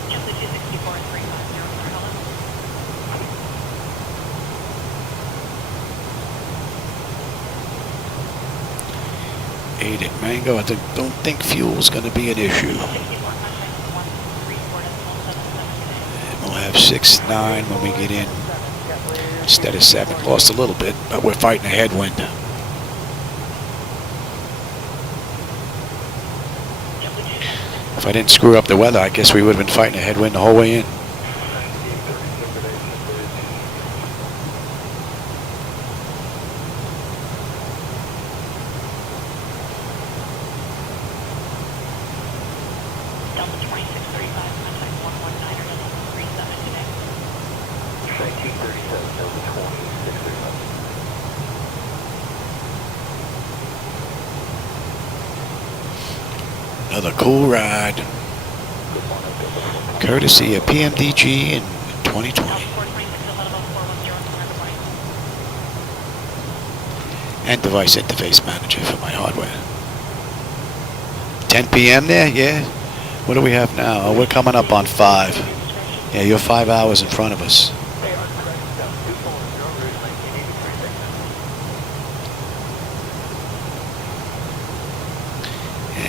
JetBlue 264, 350, hello. 81 hate it. Mango, I don't think fuel's going to be an issue. 64, contact 134 decimal 77 today. And we'll have 6-9 when we get in instead of 7. Lost a little bit, but we're fighting a headwind. If I didn't screw up the weather, I guess we would have been fighting a headwind the whole way in. Delta 2635, contact 119 decimal 37 today. 1937, Delta 2635. Another cool ride. Courtesy of PMDG in 2020. Delta 426, still at about 410 from our device. And device interface manager for my hardware. 10 p.m. there? Yeah. What do we have now? Oh, we're coming up on 5. Yeah, you're 5 hours in front of us.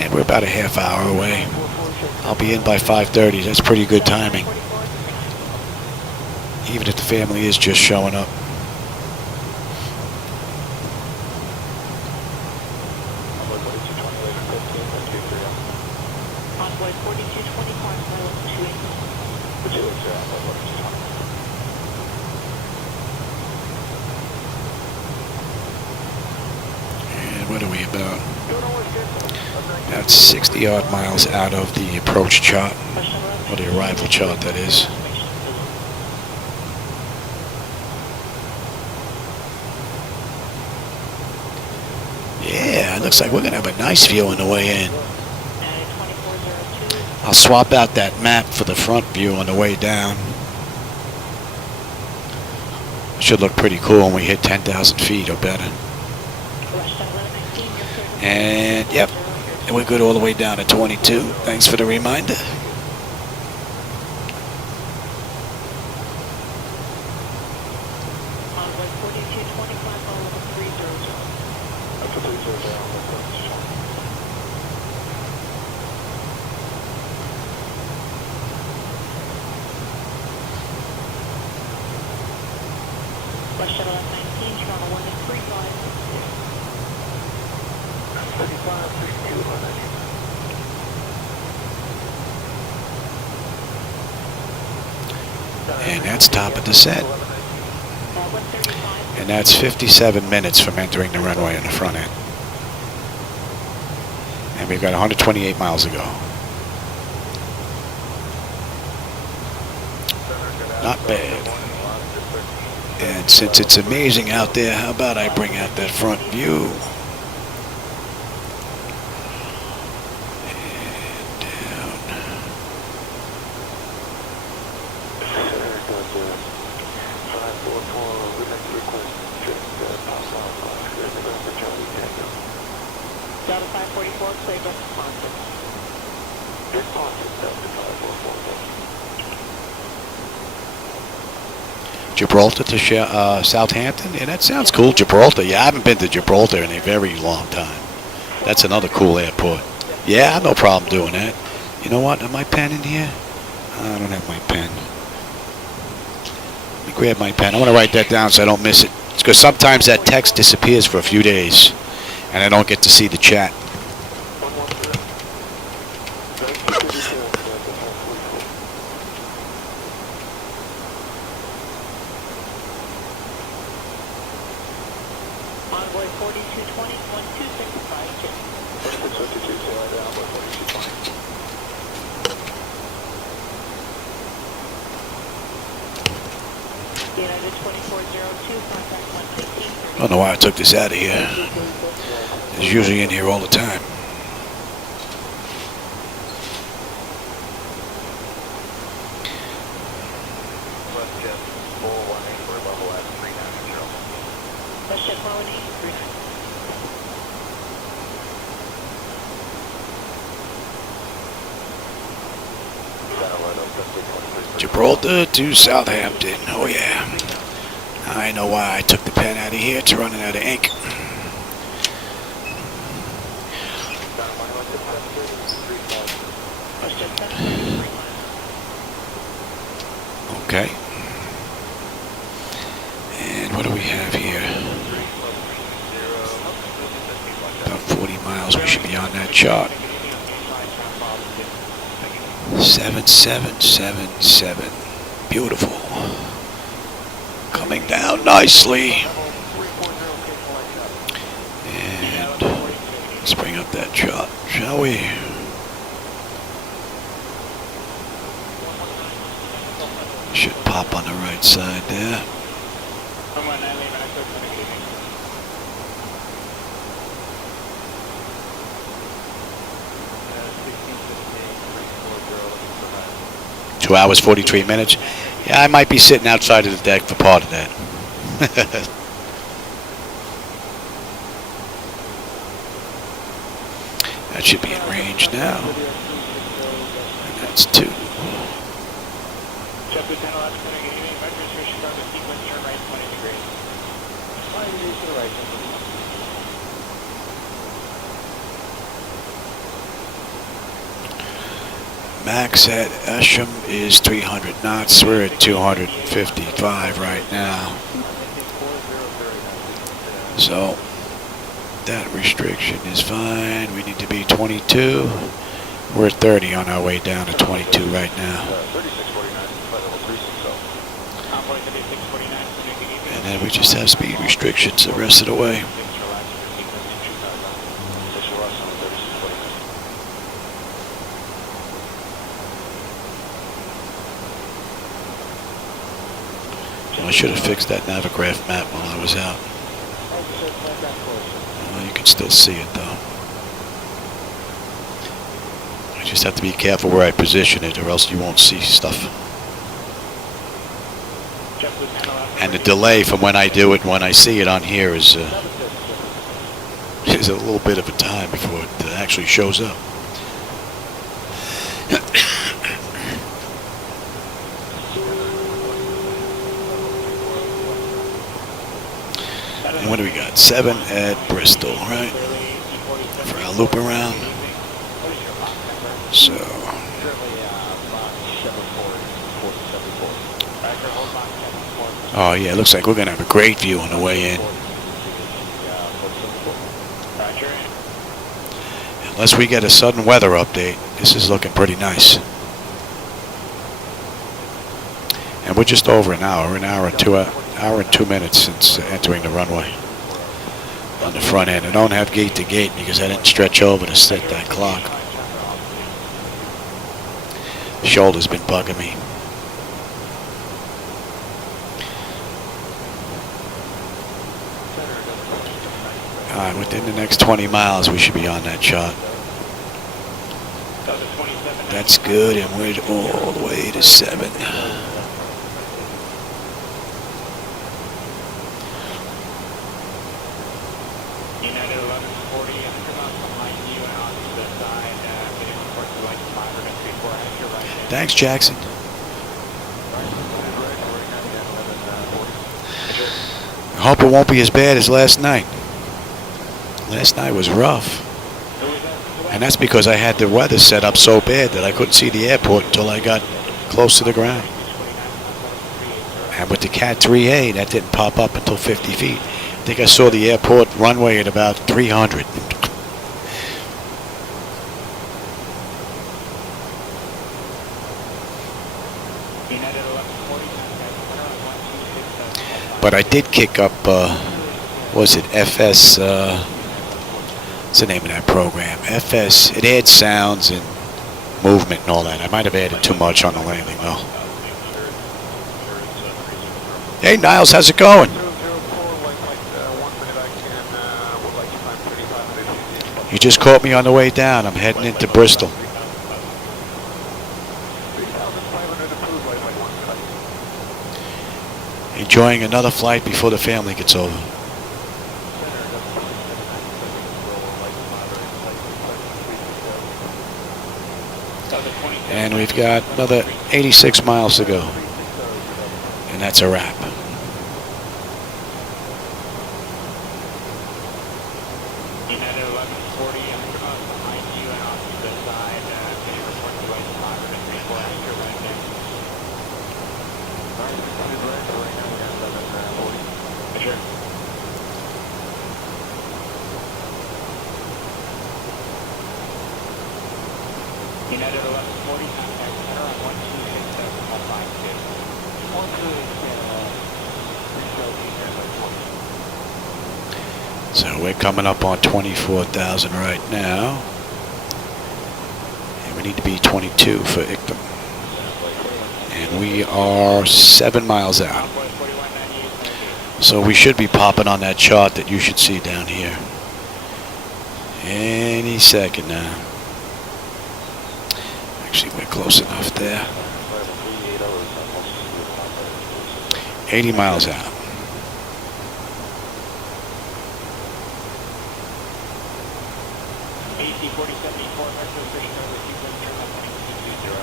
And we're about a half hour away. I'll be in by 5:30. That's pretty good timing. Even if the family is just showing up. Envoy 4224, level 28. And what are we about? About 60 odd miles out of the approach chart, or the arrival chart, that is. Yeah, it looks like we're going to have a nice view on the way in. 2402. I'll swap out that map for the front view on the way down. Should look pretty cool when we hit 10,000 feet or better. And, yep, and we're good all the way down to 22. Thanks for the reminder. Envoy 4225, level 300. West Shuttle F-19, Toronto 1 to 35. 35, And that's top of descent. 135. And that's 57 minutes from entering the runway on the front end. And we've got 128 miles to go. Not bad. And since it's amazing out there, how about I bring out that front view? And down. Delta 544, clear just responsive. Gibraltar to Southampton? Yeah, that sounds cool. Gibraltar. Yeah, I haven't been to Gibraltar in a very long time. That's another cool airport. Yeah, no problem doing that. You know what? Am my pen in here? I don't have my pen. Let me grab my pen. I want to write that down so I don't miss it. It's because sometimes that text disappears for a few days, and I don't get to see the chat. Envoy 4220, 12652. United 2402, contact 119. I don't know why I took this out of here. It's usually in here all the time. Westjet 418, 39. Gibraltar to Southampton. Oh yeah. I know why I took the pen out of here. It's running out of ink. Okay. And what do we have here? About 40 miles. We should be on that chart. 7777. Beautiful. Coming down nicely. And let's bring up that chart, shall we? Should pop on the right side there. Two hours, 43 minutes. Yeah, I might be sitting outside of the deck for part of that. That should be in range now. And that's 2. Max at Esham is 300 knots. We're at 255 right now. So that restriction is fine. We need to be 22. We're at 30 on our way down to 22 right now. And then we just have speed restrictions the rest of the way. I should have fixed that Navigraph map while I was out. Well, you can still see it though. I just have to be careful where I position it or else you won't see stuff. And the delay from when I do it and when I see it on here is a little bit of a time before it actually shows up. And what do we got? 7 at Bristol, right? For our loop around. So. Oh yeah, it looks like we're going to have a great view on the way in. Unless we get a sudden weather update, this is looking pretty nice. And we're just over an hour and 2 minutes since entering the runway on the front end. I don't have gate to gate because I didn't stretch over to set that clock. Shoulder's been bugging me. Alright, within the next 20 miles we should be on that chart. That's good, and we're all the way to 7. Thanks, Jackson. I hope it won't be as bad as last night. Last night was rough. And that's because I had the weather set up so bad that I couldn't see the airport until I got close to the ground. And with the Cat 3A, that didn't pop up until 50 feet. I think I saw the airport runway at about 300. But I did kick up, was it FS, what's the name of that program? FS, it adds sounds and movement and all that. I might have added too much on the landing though. Hey Niles, how's it going? You just caught me on the way down. I'm heading into Bristol. Enjoying another flight before the family gets over. And we've got another 86 miles to go. And that's a wrap. So we're coming up on 24,000 right now. And we need to be 22 for Ictum. And we are 7 miles out. So we should be popping on that chart that you should see down here any second now. Actually, we're close enough there. 80 miles out. AC 4074, North of Bristol, with you can turn that heading 220.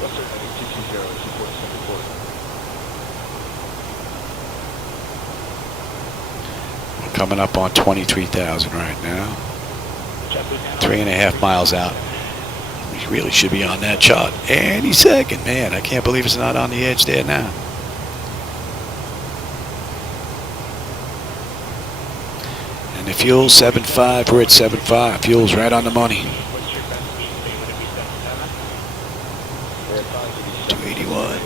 Western heading 220, AC 4074. We're coming up on 23,000 right now. 3.5 miles out. We really should be on that chart any second. Man, I can't believe it's not on the edge there now. And the fuel 7.5, we're at 7.5. Fuel's right on the money. 281.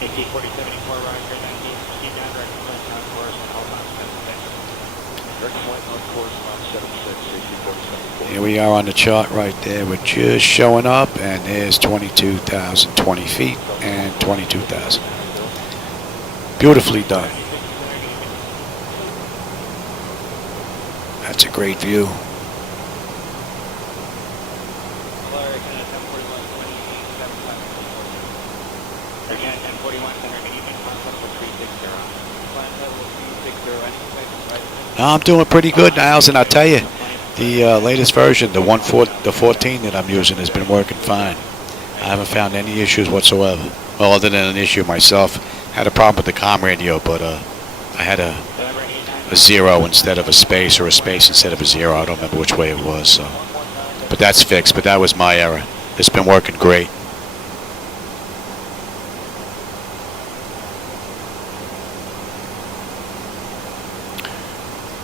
AC 4074, Roger, 19, proceed down direct point north course and hold on 76. Direct point north course on 76, AC 4074. Here we are on the chart right there. We're just showing up, and there's 22,000, 20 feet, and 22,000. Beautifully done. That's a great view. I'm doing pretty good, Niles, and I'll tell you, the latest version, the 14 that I'm using, has been working fine. I haven't found any issues whatsoever. Well, other than an issue myself. Had a problem with the comm radio, but I had a 0 instead of a space, or a space instead of a 0. I don't remember which way it was. So, but that's fixed. But that was my error. It's been working great.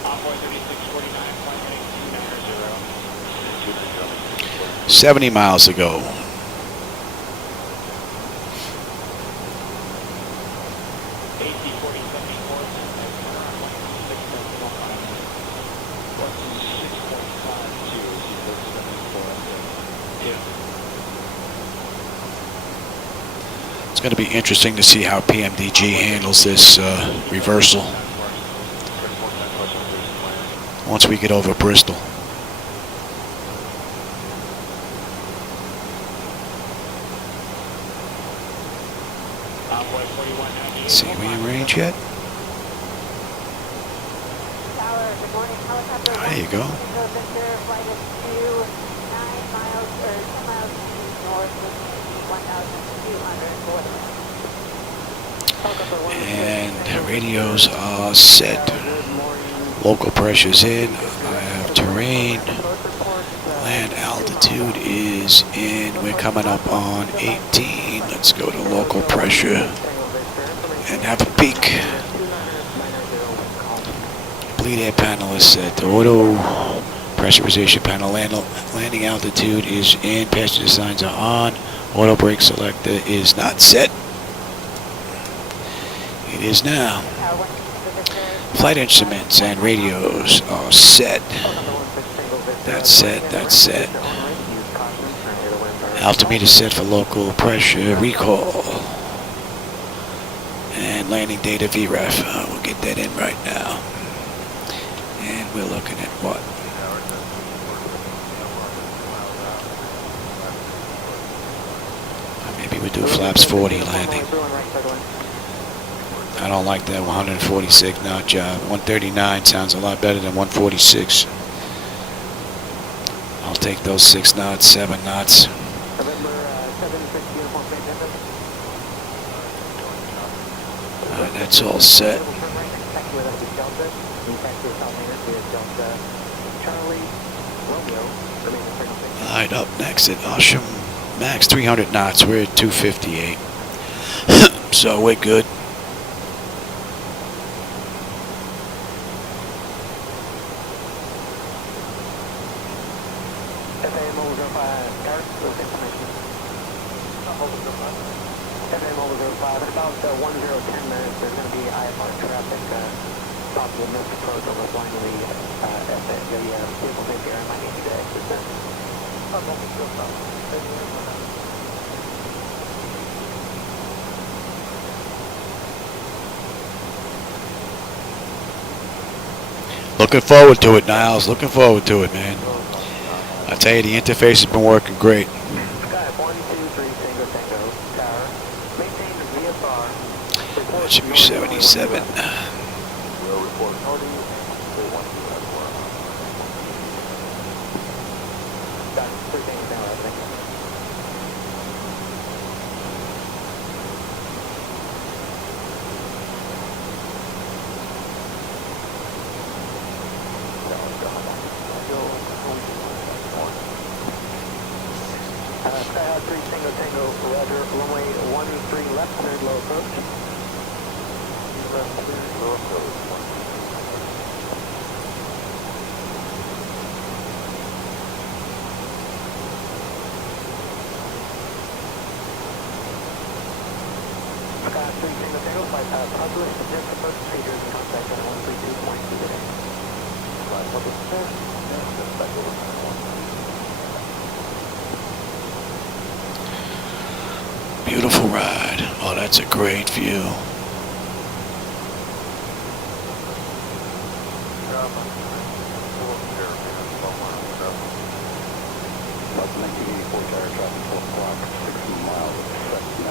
Envoy 3649, flight heading 290. 70 miles to go. AC 4074, It's going to be interesting to see how PMDG handles this reversal once we get over Bristol. Let's see, are we in range yet? There you go. And the radios are set. Local pressure's in. I have terrain. Land altitude is in. We're coming up on 18. Let's go to local pressure and have a peek. Bleed air panel is set. The auto pressurization panel landing altitude is in. Passenger signs are on. Auto brake selector is not set. It is now. Flight instruments and radios are set. That's set. That's set. Altimeter set for local pressure recall. And landing data VREF. We'll get that in right now. And we're looking at what? Maybe we do flaps 40 landing. I don't like that 146 knot job. 139 sounds a lot better than 146. I'll take those 6 knots, 7 knots. That's all set. Alright, up next at Osham, max 300 knots. We're at 258. So we're good. Possible missed approach on the finally at the vehicle safety area might need to exit this. Looking forward to it, Niles. Looking forward to it, man. I tell you, the interface has been working great. Sky 123 Tango Tango Tower. Maintain the VFR. That should be 77. We'll report Nordy. Got 13 down, I think. Sky 3 Tango Tango, Roger, runway 13 left, cleared low approach. Cleared low approach. Sky 3 Tango Tango, flight path Hudley, suggest approach procedures and contact on 132.2 today. Flight public support, and special Beautiful ride. Oh, that's a great view.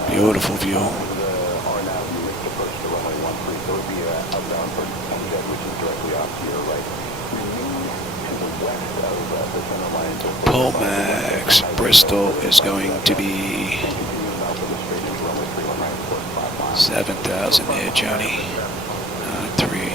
Beautiful view. Max Bristol is going to be 7,000 there, Johnny. 3.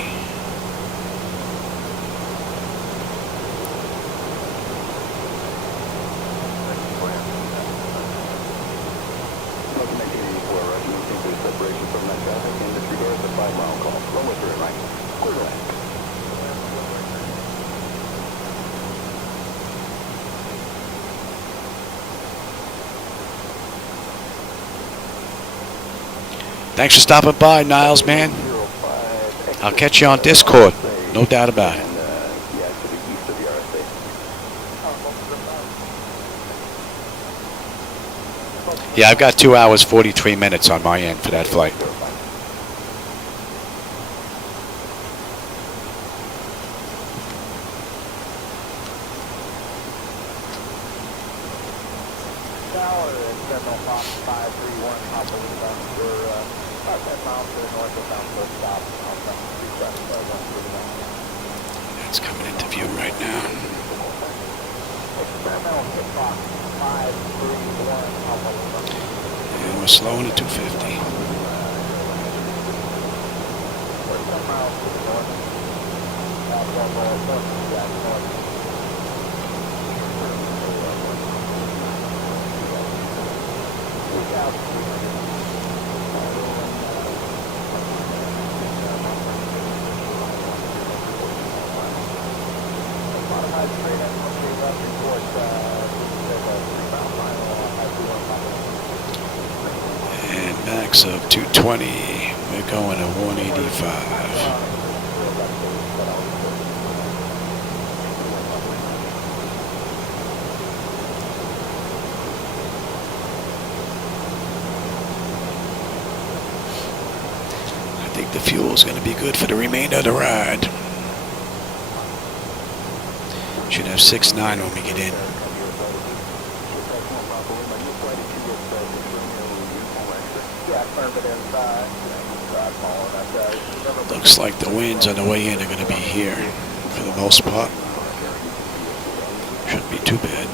Thanks for stopping by, Niles, man. I'll catch you on Discord. No doubt about it. Yeah, I've got 2 hours, 43 minutes on my end for that flight. It's coming into view right now. And we're slowing at 250. And max of 220. We're going to 185. I think the fuel is going to be good for the remainder of the ride. Should have 6.9 when we get in. Looks like the winds on the way in are going to be here for the most part. Shouldn't be too bad.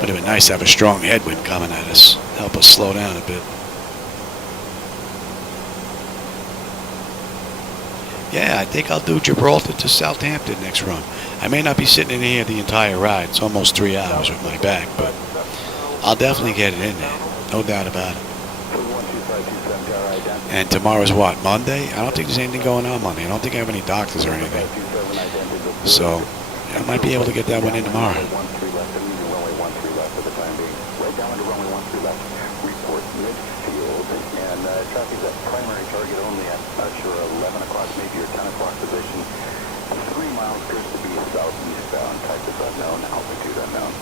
Would have been nice to have a strong headwind coming at us. Help us slow down a bit. Yeah, I think I'll do Gibraltar to Southampton next run. I may not be sitting in here the entire ride. It's almost 3 hours with my back, but I'll definitely get it in there. No doubt about it. And tomorrow's what, Monday? I don't think there's anything going on Monday. I don't think I have any doctors or anything. So, I might be able to get that one in tomorrow. down into runway 13 left. Report midfield, and traffic's at primary target only at your 11 o'clock, maybe your 10 o'clock position. 3 miles appears to be southeastbound. Type is unknown, altitude unknown.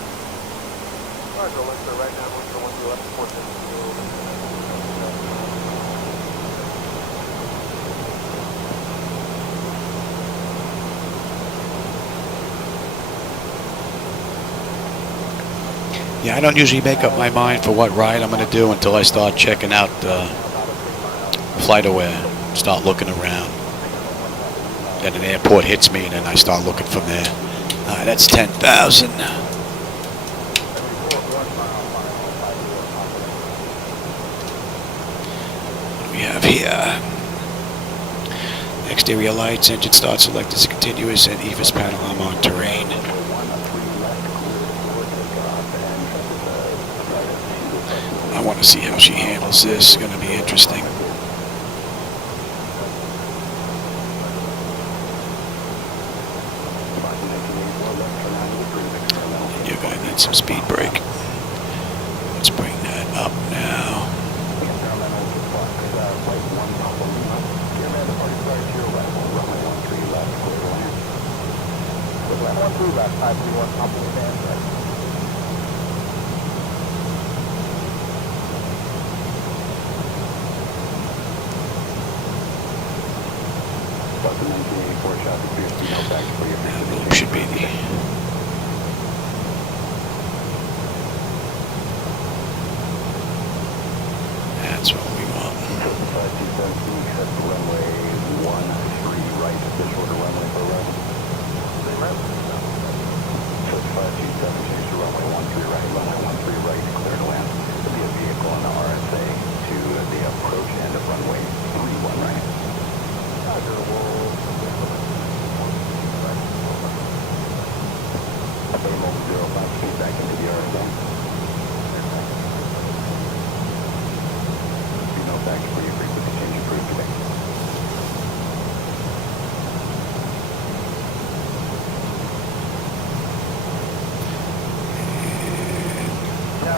Roger, Lester, right now, we're going to left, report midfield. Yeah, I don't usually make up my mind for what ride I'm going to do until I start checking out FlightAware, start looking around. Then an airport hits me, and then I start looking from there. All right, that's 10,000. What do we have here? Exterior lights, engine start selected as continuous, and EVIS panel. I'm on terrain. I want to see how she handles this. It's going to be interesting. You're going to need some speed brake. Let's bring that up now. That loop should be the... That's what we want.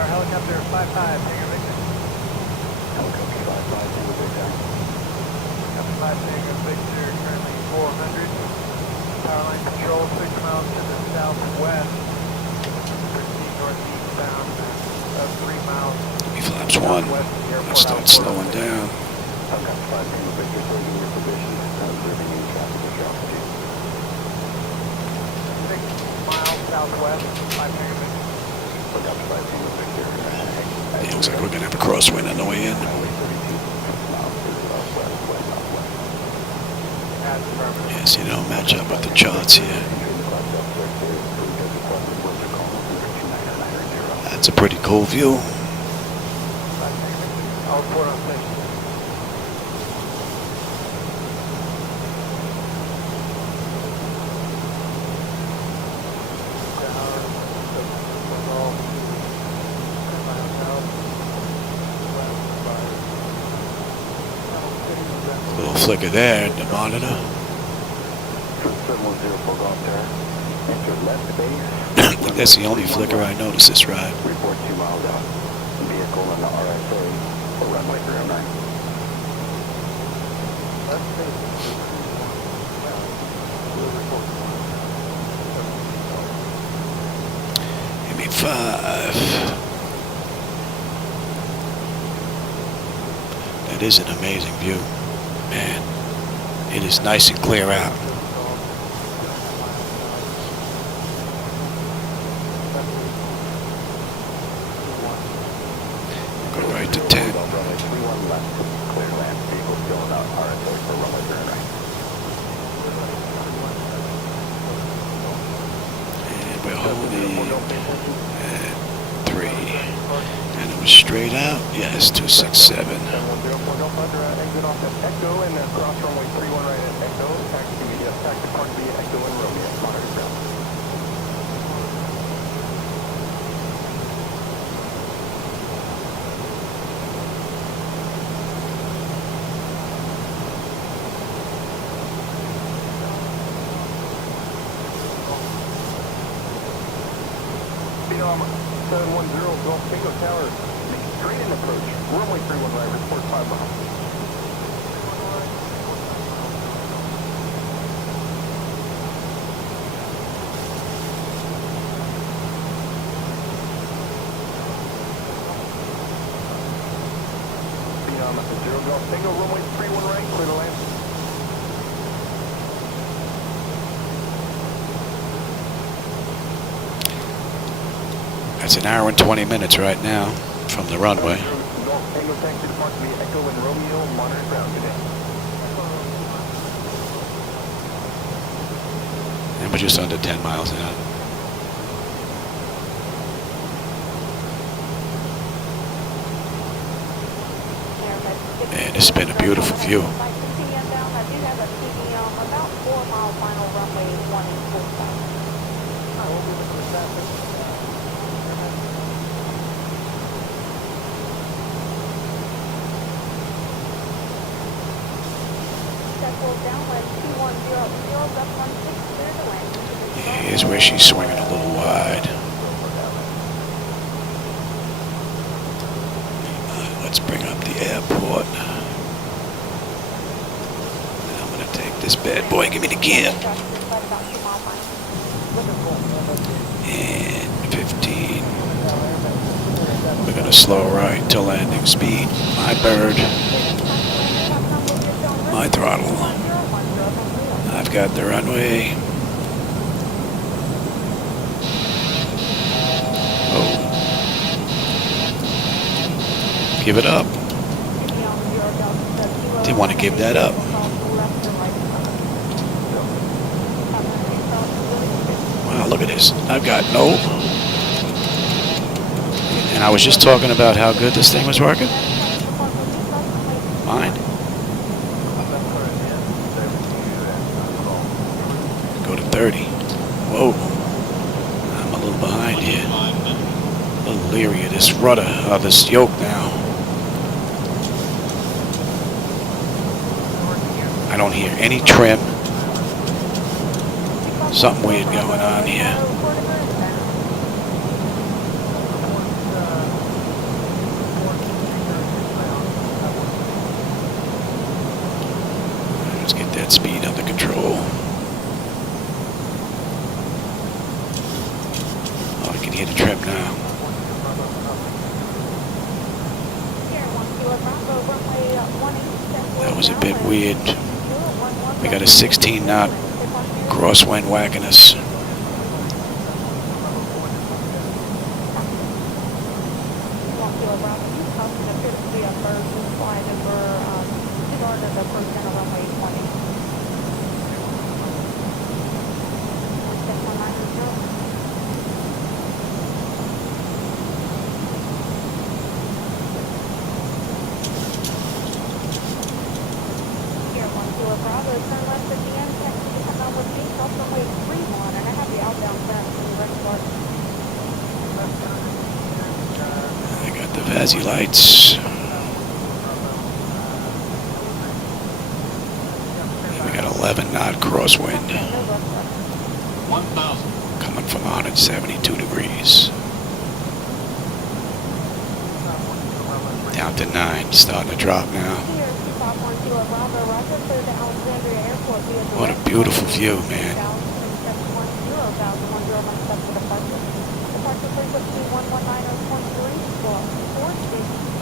Helicopter 55, Tango Victor. Helicopter 55, Tango Victor. Helicopter 5, Tango Victor, currently 400. Power line control, 6 miles to the southwest. Proceed northeastbound of 3 miles. Flaps 1. Let's start slowing down. Helicopter 5, Tango Victor, taking your position. Observing you traffic at your altitude. 6 miles southwest, 5 Tango Victor. It looks like we're going to have a crosswind on the way in. Yes, you don't match up with the charts here. That's a pretty cool view. Flicker there in the monitor. I think that's the only flicker I noticed this ride. Report 2 miles out. Vehicle in the RSA for runway 309. Give me 5. That is an amazing view. Man, it is nice and clear out. Go right to 10. And we're holding at 3. And it was straight out. Yes, 267. Exit off at Echo and cross runway 31 right at Echo. Taxi Park via Echo and Romeo. Monitor ground. 710 Golf Bingo Tower. Make a straight in approach. Runway 31 right, report 5 miles. Beyond 0 Golf Bingo, runway 31 right, clear to land. That's an hour and 20 minutes right now from the runway. Golf Tango taxi departure via Echo and Romeo, monitored ground today. And we're just under 10 miles an hour. Man, this has been a beautiful view. Here's where she's swinging a little wide. Let's bring up the airport. I'm going to take this bad boy. Give me the gear. And 15. We're going to slow right to landing speed. My bird. My throttle. I've got the runway. Oh. Give it up. Didn't want to give that up. Wow, look at this. I've got no. And I was just talking about how good this thing was working. Mine. Go to 30. Whoa. I'm a little behind here. A little leery of this rudder, this yoke now. I don't hear any trim. Something weird going on here. Let's get that speed under control. Oh, I can hear the trim now. That was a bit weird. We got a 16 knot crosswind whacking us. Fuzzy lights. We got 11 knot crosswind. 1,000. Coming from 172 degrees. Down to 9, starting to drop now. What a beautiful view, man.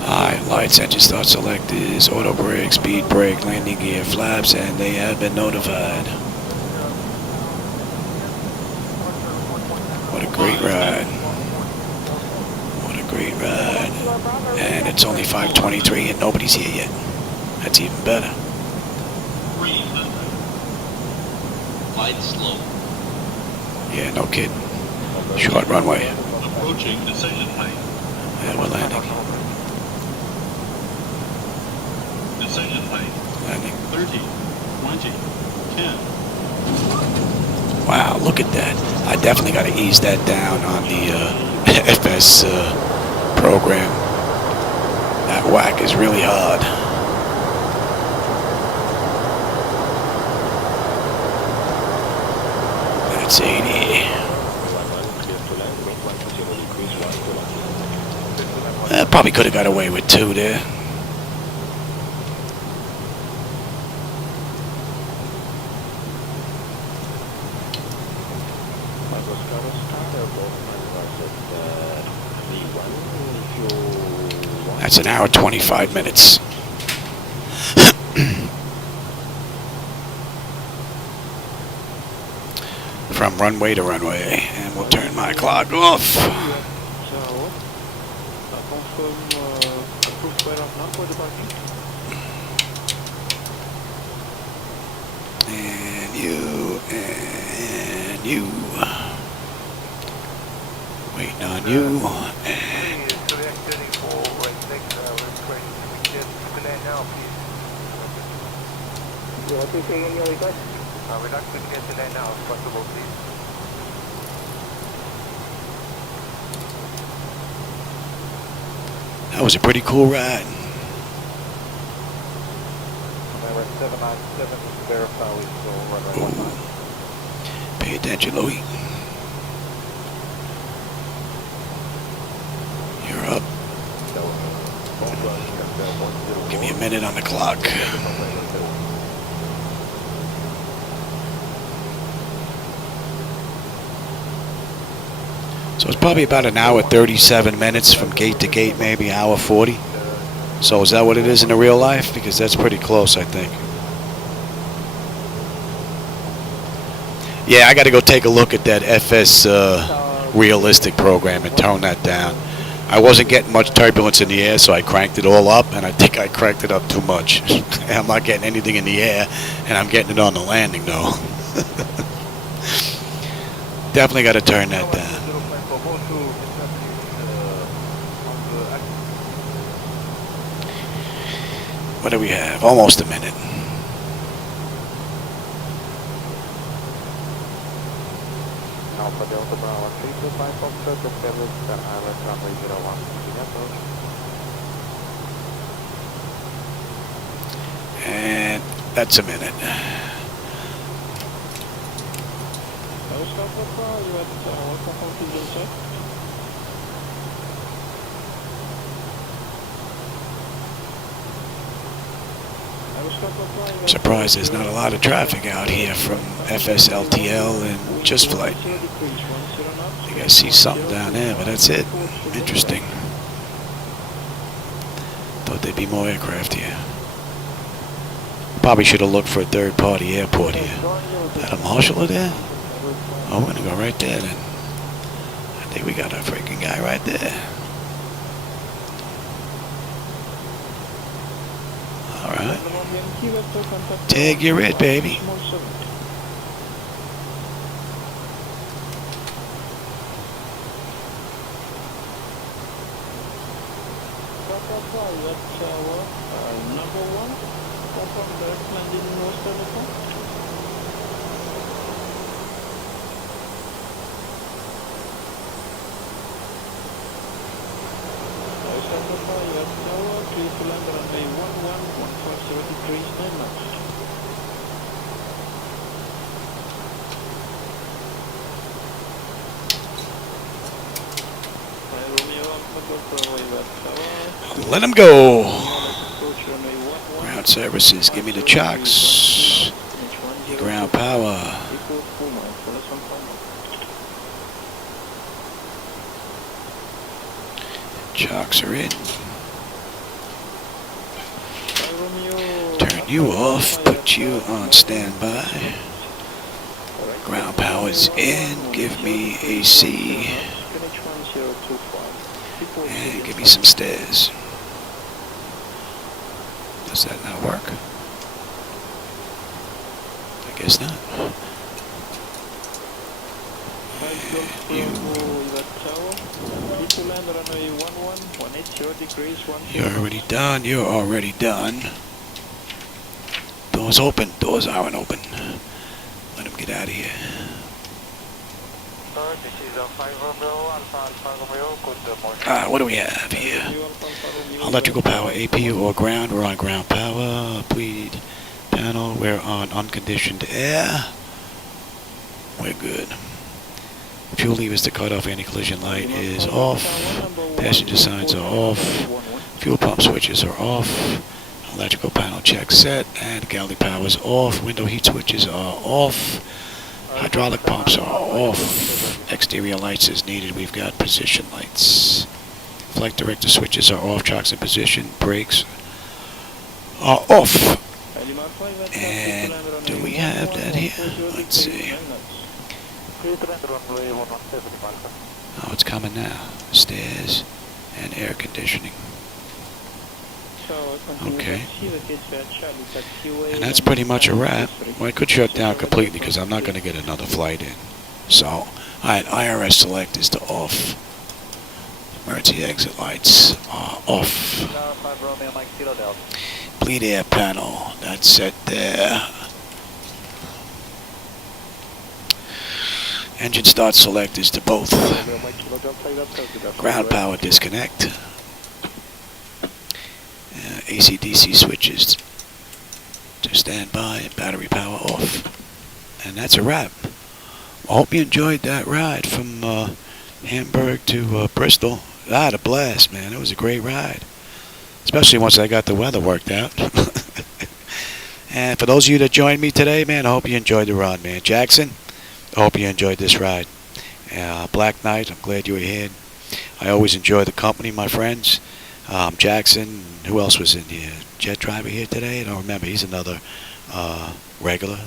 Alright, lights, engine start selectors, auto brake, speed brake, landing gear, flaps, and they have been notified. What a great ride. What a great ride. And it's only 5:23 and nobody's here yet. That's even better. 300. Light slow. Yeah, no kidding. Short runway. Approaching decision height. Yeah, we're landing. Decision height. Landing. 30, 20, 10. Wow, look at that. I definitely got to ease that down on the FS program. That whack is really hard. That's 80. Probably could have got away with 2 there. That's an hour 25 minutes. From runway to runway, and we'll turn my clock off. And you, and you. Waiting on you, and we'd like to get to that now, if possible, please. that was a pretty cool ride. Number 797, verify we still runway 19. Pay attention, Louis. You're up. Give me a minute on the clock. So it's probably about an hour 37 minutes from gate to gate, maybe hour 40. So is that what it is in the real life? Because that's pretty close, I think. Yeah, I got to go take a look at that FS realistic program and tone that down. I wasn't getting much turbulence in the air, so I cranked it all up, and I think I cranked it up too much. I'm not getting anything in the air, and I'm getting it on the landing, though. Definitely got to turn that down. What do we have? Almost a minute. Alpha Delta Bravo 325 Foxtrot, establish Star Island runway 01, approach. And that's a minute. I'm surprised there's not a lot of traffic out here from FSLTL and Just Flight. I think I see something down there, but that's it. Interesting. Thought there'd be more aircraft here. Probably should have looked for a third-party airport here. Is that a Marshall there? Oh, we're gonna go right there then. I think we got a freaking guy right there. Alright. Tag, you're it, baby. Let him go. Ground services, give me the chocks. Ground power. Chocks are in. Turn you off, put you on standby. Ground power's in, give me AC. And give me some stairs. Does that not work? I guess not. You're already done. You're already done. Doors open. Doors aren't open. Let him get out of here. What do we have here? Electrical power, AP or ground. We're on ground power. Bleed panel. We're on unconditioned air. We're good. Fuel levers to cut off anti-collision light is off. Passenger signs are off. Fuel pump switches are off. Electrical panel check set. And galley power is off. Window heat switches are off. Hydraulic pumps are off. Exterior lights as needed. We've got position lights. Flight director switches are off. Chocks in position. Brakes are off. And do we have that here? Let's see. Oh, it's coming now. Stairs and air conditioning. Okay. And that's pretty much a wrap. Well, I could shut down completely because I'm not going to get another flight in. So, alright, IRS select is to off. Emergency exit lights are off. Bleed air panel, that's set there. Engine start select is to both. Ground power disconnect. AC/DC switches to standby. Battery power off. And that's a wrap. I hope you enjoyed that ride from Hamburg to Bristol. I had a blast, man. It was a great ride. Especially once I got the weather worked out. And for those of you that joined me today, man, I hope you enjoyed the ride, man. Jackson, I hope you enjoyed this ride. Black Knight, I'm glad you were here. I always enjoy the company, my friends. Jackson, who else was in here? Jet driver here today? I don't remember. He's another regular.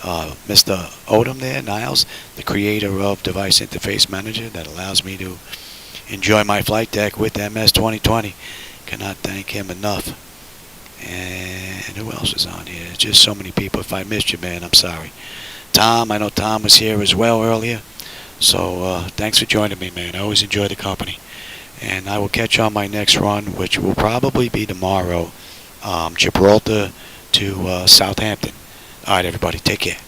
Mr. Odom there, Niles, the creator of Device Interface Manager that allows me to enjoy my flight deck with MS 2020. Cannot thank him enough. And who else is on here? Just so many people. If I missed you, man, I'm sorry. Tom, I know Tom was here as well earlier. So thanks for joining me, man. I always enjoy the company. And I will catch you on my next run, which will probably be tomorrow, Gibraltar to Southampton. All right, everybody, take care.